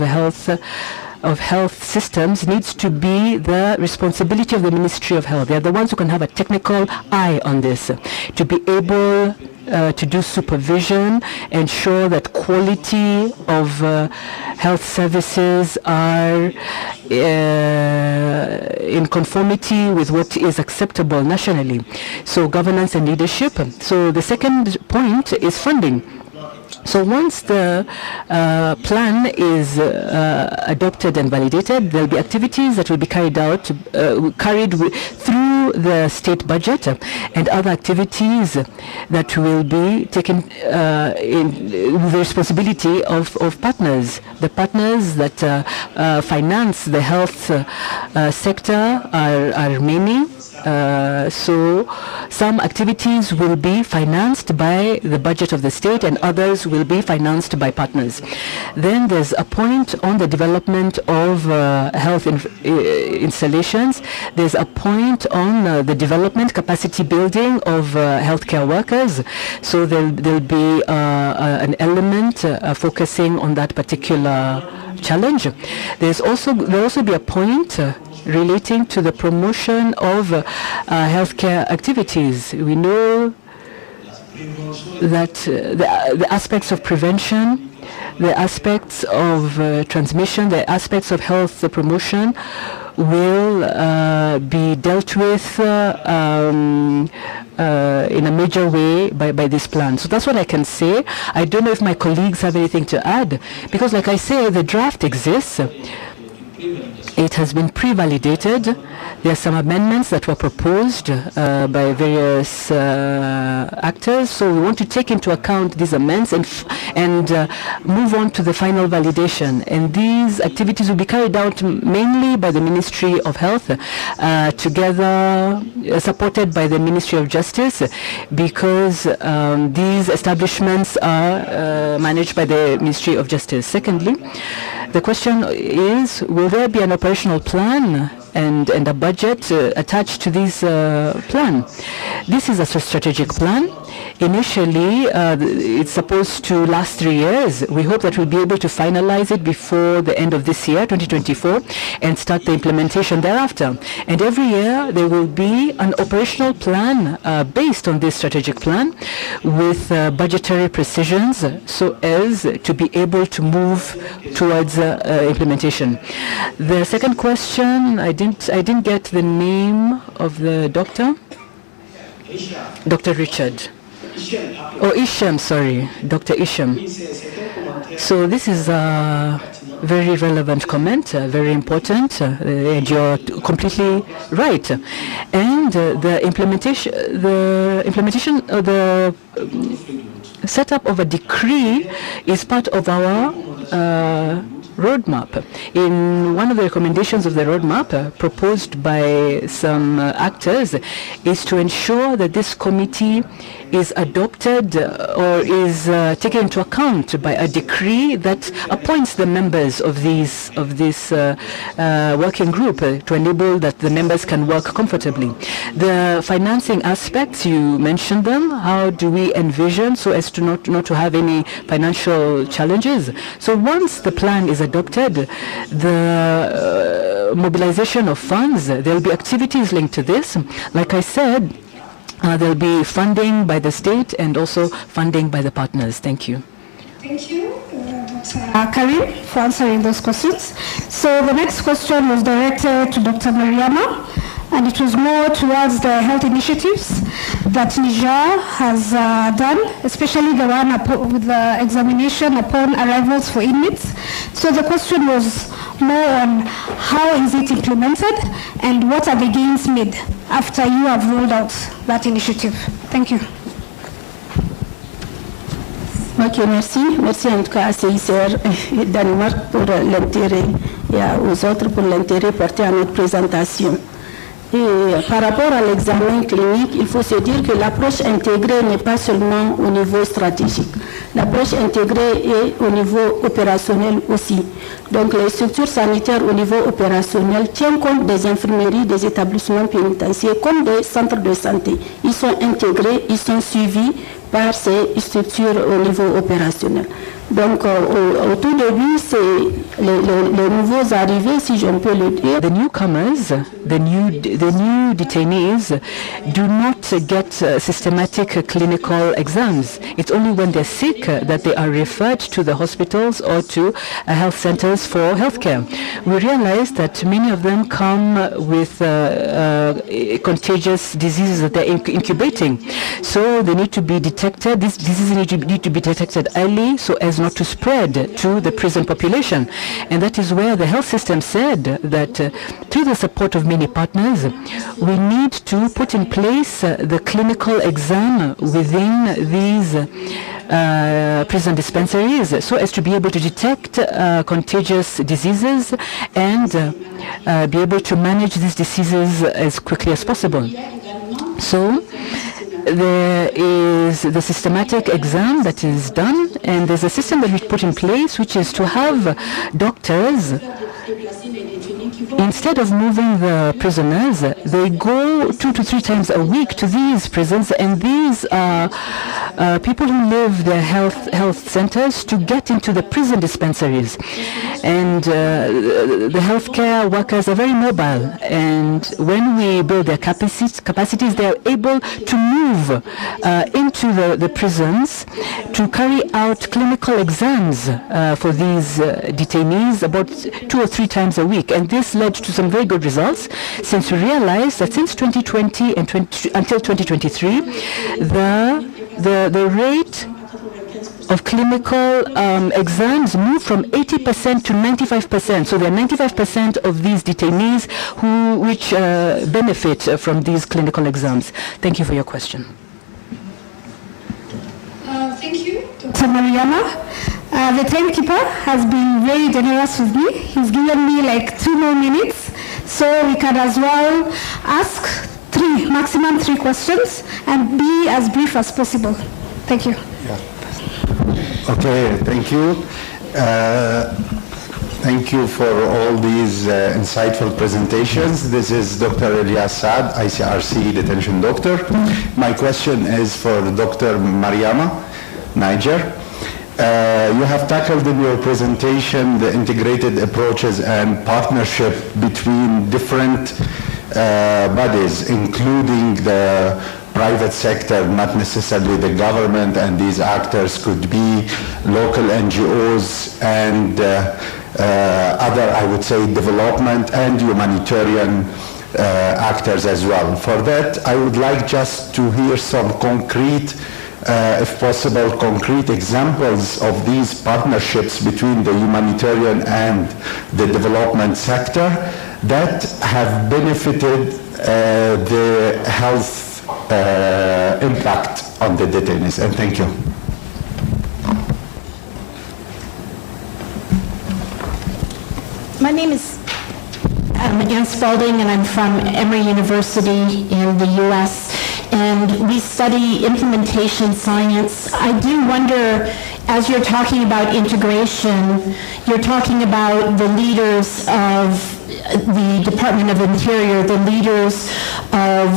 health systems needs to be the responsibility of the Ministry of Health. They are the ones who can have a technical eye on this, to be able to do supervision, ensure that quality of health services are in conformity with what is acceptable nationally. So governance and leadership. So the second point is funding. So once the plan is adopted and validated, there will be activities that will be carried out, through the state budget, and other activities that will be taken in the responsibility of partners. The partners that finance the health sector are many. So some activities will be financed by the budget of the state and others will be financed by partners. Then there's a point on the development of health installations. There's a point on the development capacity building of healthcare workers. So there'll be an element focusing on that particular challenge. There'll also be a point relating to the promotion of healthcare activities. We know that the aspects of prevention, the aspects of transmission, the aspects of health promotion will be dealt with in a major way by this plan. So that's what I can say. I don't know if my colleagues have anything to add, because like I say, the draft exists. It has been pre-validated. There are some amendments that were proposed by various actors. So we want to take into account these amendments and move on to the final validation. And these activities will be carried out mainly by the Ministry of Health, together supported by the Ministry of Justice, because these establishments are managed by the Ministry of Justice. Secondly, the question is, will there be an operational plan and a budget attached to this plan? This is a strategic plan. Initially, it's supposed to last 3 years. We hope that we'll be able to finalize it before the end of this year, 2024, and start the implementation thereafter. And every year, there will be an operational plan based on this strategic plan with budgetary precisions so as to be able to move towards implementation. The second question, I didn't get the name of the doctor. Dr. Richard. Oh, Isham, sorry, Dr. Isham. So this is a very relevant comment, very important, and you're completely right. And the setup of a decree is part of our roadmap. In one of the recommendations of the roadmap proposed by some actors is to ensure that this committee is adopted or is taken into account by a decree that appoints the members of this working group to enable that the members can work comfortably. The financing aspects, you mentioned them. How do we envision so as to not to have any financial challenges? So once the plan is adopted, the mobilization of funds, there will be activities linked to this. Like I said, there will be funding by the state and also funding by the partners. Thank you. Thank you, Dr. Karim, for answering those questions. So the next question was directed to Dr. Mariama, and it was more towards the health initiatives that Niger has done, especially the one with the examination upon arrivals for inmates. So the question was more on how is it implemented and what are the gains made after you have rolled out that initiative. Thank you. Ok, merci. Merci en tout cas à CICR et Danemark pour l'intérêt et aux autres pour l'intérêt porté à notre présentation. Et par rapport à l'examen clinique, il faut se dire que l'approche intégrée n'est pas seulement au niveau stratégique. L'approche intégrée est au niveau opérationnel aussi. Donc les structures sanitaires au niveau opérationnel tiennent compte des infirmeries, des établissements pénitentiaires comme des centres de santé. Ils sont intégrés, ils sont suivis par ces structures au niveau opérationnel. Donc au tout début, c'est les nouveaux arrivés, si je peux le dire. The newcomers, the new detainees do not get systematic clinical exams. It's only when they're sick that they are referred to the hospitals or to health centers for healthcare. We realize that many of them come with contagious diseases that they're incubating. So they need to be detected. These diseases need to be detected early so as not to spread to the prison population. And that is where the health system said that through the support of many partners, we need to put in place the clinical exam within these prison dispensaries so as to be able to detect contagious diseases and be able to manage these diseases as quickly as possible. So there is the systematic exam that is done, and there's a system that we put in place, which is to have doctors, instead of moving the prisoners, they go 2 to 3 times a week to these prisons, and these are people who leave their health centers to get into the prison dispensaries. And the healthcare workers are very mobile, and when we build their capacities, they are able to move into the prisons to carry out clinical exams for these detainees about 2 or 3 times a week. And this led to some very good results, since we realized that since 2020 and until 2023, the rate of clinical exams moved from 80% to 95%. So there are 95% of these detainees which benefit from these clinical exams. Thank you for your question. Thank you, Dr. Mariama. The timekeeper has been very generous with me. He's given me like 2 more minutes, so we can as well ask maximum 3 questions and be as brief as possible. Thank you. Okay, thank you. Thank you for all these insightful presentations. This is Dr. Elias Saad, ICRC detention doctor. My question is for Dr. Mariama, Niger. You have tackled in your presentation the integrated approaches and partnership between different bodies, including the private sector, not necessarily the government, and these actors could be local NGOs and other, I would say, development and humanitarian actors as well. For that, I would like just to hear some concrete, if possible, concrete examples of these partnerships between the humanitarian and the development sector that have benefited the health impact on the detainees. And thank you. My name is Ann Spalding, and I'm from Emory University in the U.S., and we study implementation science. I do wonder, as you're talking about integration, you're talking about the leaders of the Department of Interior, the leaders of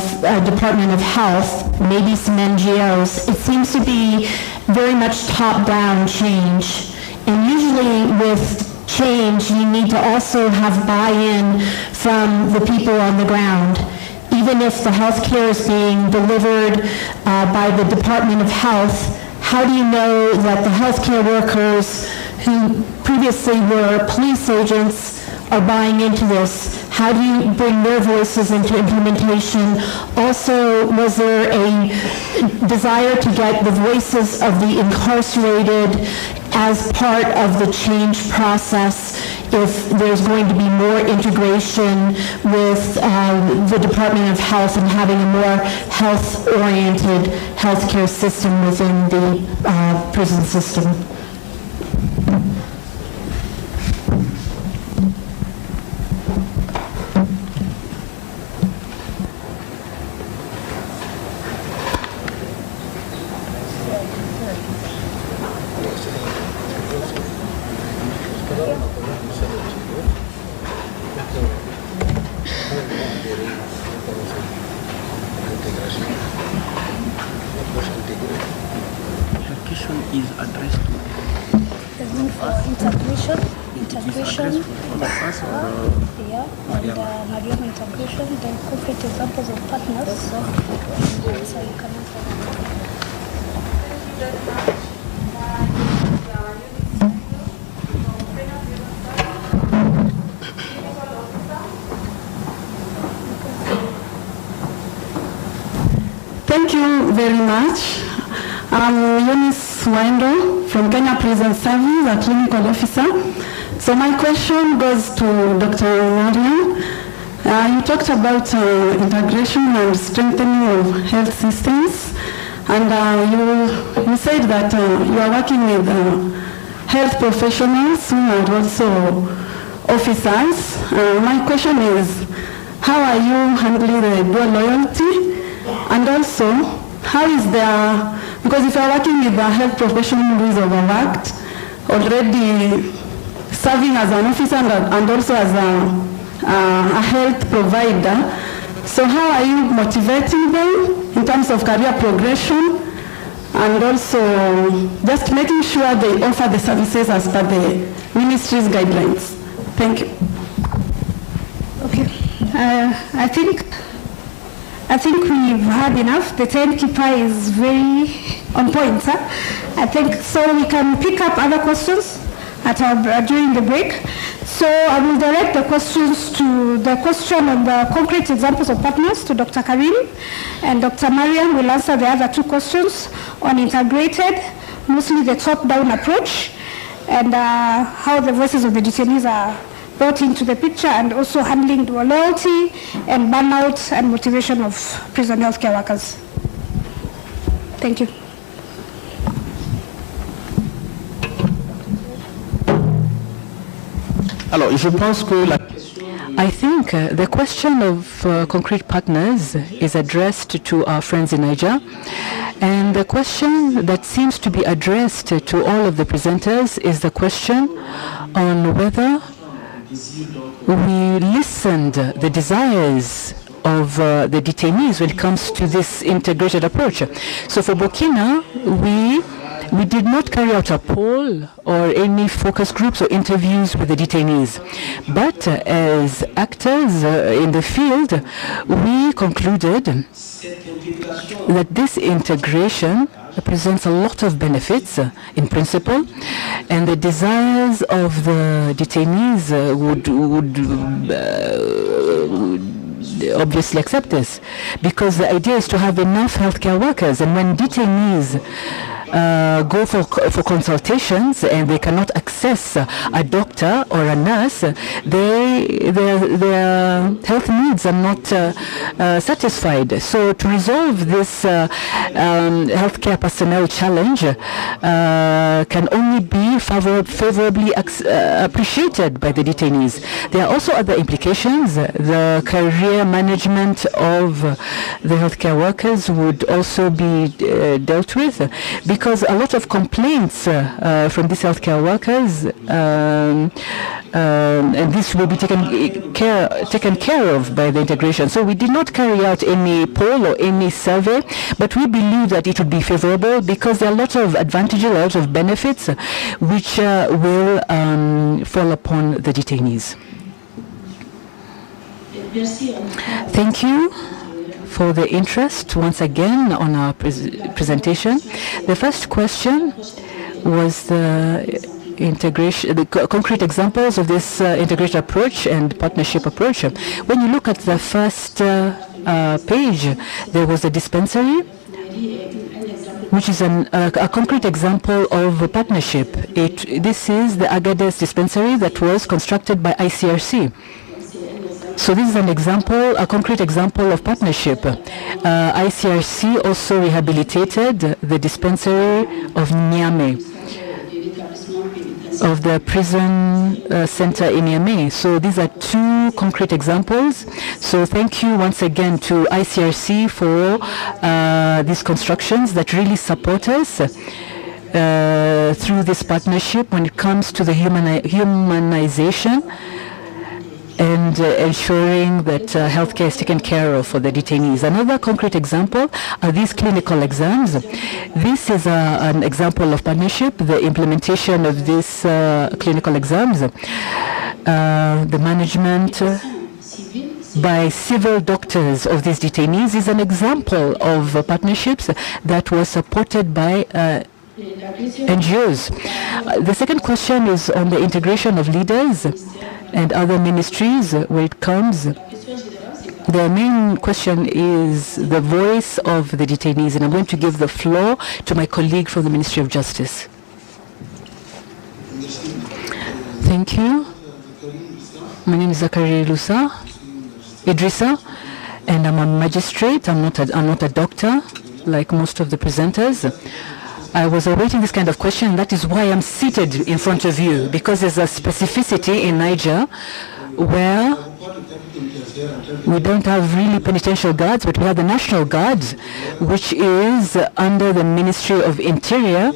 Department of Health, maybe some NGOs. It seems to be very much top-down change. And usually with change, you need to also have buy-in from the people on the ground. Even if the health care is being delivered by the Department of Health, how do you know that the healthcare workers who previously were police agents are buying into this? How do you bring their voices into implementation? Also, was there a desire to get the voices of the incarcerated as part of the change process if there's going to be more integration with the Department of Health and having a more health-oriented healthcare system within the prison system? Thank you very much. I'm Eunice Wendo from Kenya Prison Service, a clinical officer. So my question goes to Dr. Mariam. You talked about integration and strengthening of health systems. And you said that you are working with health professionals who are also officers. My question is, how are you handling the dual loyalty? And also, how is there, because if you are working with a health professional who is overworked, already serving as an officer and also as a health provider, so how are you motivating them in terms of career progression and also just making sure they offer the services as per the ministry's guidelines? Thank you. Okay. I think we've had enough. The timekeeper is very on point, sir. I think so we can pick up other questions during the break. So I will direct the questions to the question on the concrete examples of partners to Dr. Karim, and Dr. Mariam will answer the other two questions on integrated, mostly the top-down approach, and how the voices of the detainees are brought into the picture, and also handling dual loyalty and burnout and motivation of prison healthcare workers. Thank you. Alors, je pense que la I think the question of concrete partners is addressed to our friends in Niger. And the question that seems to be addressed to all of the presenters is the question on whether we listened the desires of the detainees when it comes to this integrated approach. So for Burkina, we did not carry out a poll or any focus groups or interviews with the detainees. But as actors in the field, we concluded that this integration presents a lot of benefits in principle, and the desires of the detainees would obviously accept this, because the idea is to have enough healthcare workers, and when detainees go for consultations and they cannot access a doctor or a nurse, their health needs are not satisfied. So to resolve this healthcare personnel challenge can only be favorably appreciated by the detainees. There are also other implications. The career management of the healthcare workers would also be dealt with, because a lot of complaints from these healthcare workers, and this will be taken care of by the integration. So we did not carry out any poll or any survey, but we believe that it would be favorable because there are a lot of advantages, a lot of benefits which will fall upon the detainees. Thank you for the interest once again on our presentation. The first question was the integration, the concrete examples of this integrated approach and partnership approach. When you look at the first page, there was a dispensary, which is a concrete example of a partnership. This is the Agadez dispensary that was constructed by ICRC. So this is an example, a concrete example of partnership. ICRC also rehabilitated the dispensary of Niamey, of the prison center in Niamey. So these are two concrete examples. So thank you once again to ICRC for these constructions that really support us through this partnership when it comes to the humanization and ensuring that healthcare is taken care of for the detainees. Another concrete example are these clinical exams. This is an example of partnership, the implementation of these clinical exams. The management by civil doctors of these detainees is an example of partnerships that was supported by NGOs. The second question is on the integration of leaders and other ministries where it comes. The main question is the voice of the detainees, and I'm going to give the floor to my colleague from the Ministry of Justice. Thank you. My name is Zakari Idrissa, and I'm a magistrate. I'm not a doctor. like most of the presenters. I was awaiting this kind of question, and that is why I'm seated in front of you, because there's a specificity in Niger where we don't have really penitential guards, but we have the National Guard, which is under the Ministry of Interior,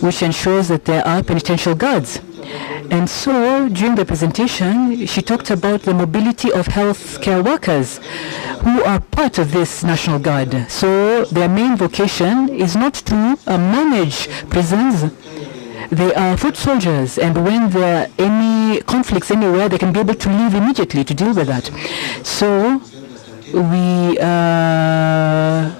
which ensures that there are penitential guards. And so during the presentation, she talked about the mobility of healthcare workers who are part of this National Guard. So their main vocation is not to manage prisons. They are foot soldiers, and when there are any conflicts anywhere, they can be able to leave immediately to deal with that. So we are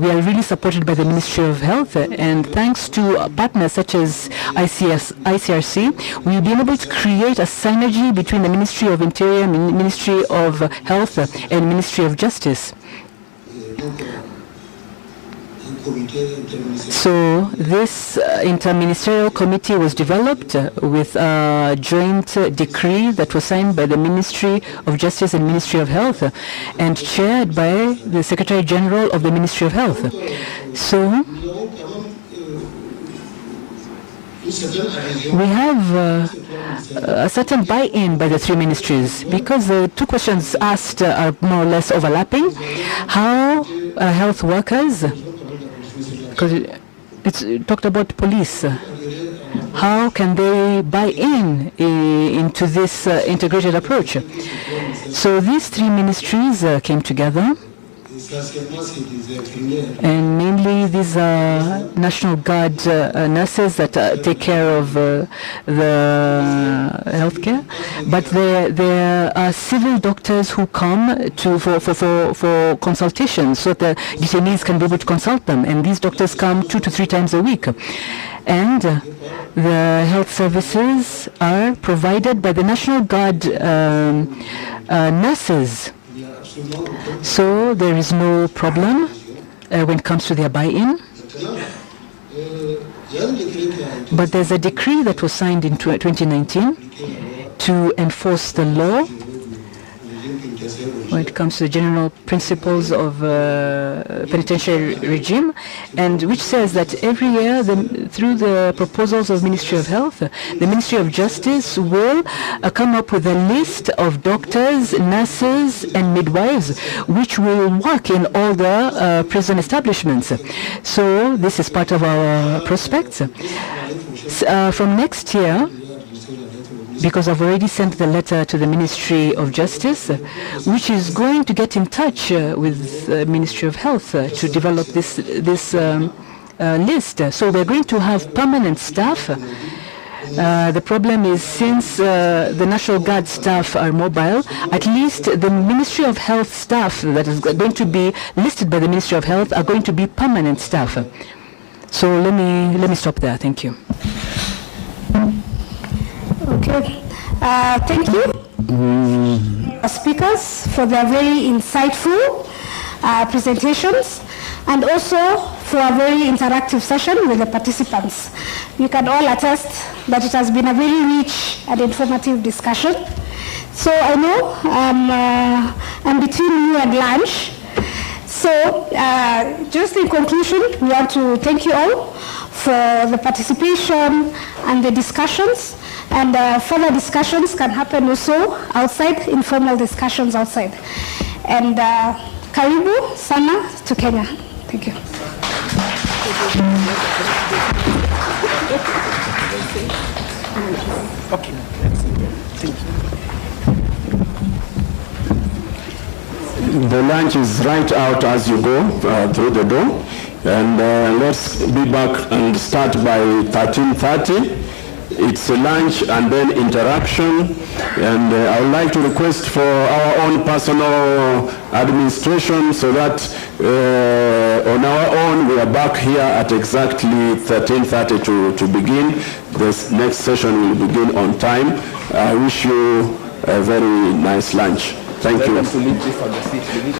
really supported by the Ministry of Health, and thanks to partners such as ICRC, we've been able to create a synergy between the Ministry of Interior, Ministry of Health, and Ministry of Justice. So this interministerial committee was developed with a joint decree that was signed by the Ministry of Justice and Ministry of Health and chaired by the Secretary General of the Ministry of Health. So we have a certain buy-in by the three ministries, because the two questions asked are more or less overlapping. How health workers, because it's talked about police, how can they buy into this integrated approach? So these three ministries came together, and mainly these are National Guard nurses that take care of the healthcare, but there are civil doctors who come for consultations, so that the detainees can be able to consult them, and these doctors come 2 to 3 times a week. And the health services are provided by the National Guard nurses. So there is no problem when it comes to their buy-in. But there's a decree that was signed in 2019 to enforce the law when it comes to the general principles of penitentiary regime, and which says that every year, through the proposals of Ministry of Health, the Ministry of Justice will come up with a list of doctors, nurses, and midwives which will work in all the prison establishments. So this is part of our prospects. From next year, because I've already sent the letter to the Ministry of Justice, which is going to get in touch with the Ministry of Health to develop this list. So we're going to have permanent staff. The problem is, since the National Guard staff are mobile, at least the Ministry of Health staff that is going to be listed by the Ministry of Health are going to be permanent staff. So let me stop there. Thank you. Okay, thank you, speakers, for their very insightful presentations, and also for a very interactive session with the participants. You can all attest that it has been a very rich and informative discussion. So I know I'm between you and lunch. So just in conclusion, we want to thank you all for the participation and the discussions. And further discussions can happen also outside, informal discussions outside. And karibu sana to Kenya. Thank you. Okay. The lunch is right out as you go through the door. And let's be back and start by 13:30. It's a lunch and then interaction, and I would like to request for our own personal administration, so that on our own we are back here at exactly 13:30 to begin. This next session will begin on time. I wish you a very nice lunch. Thank you.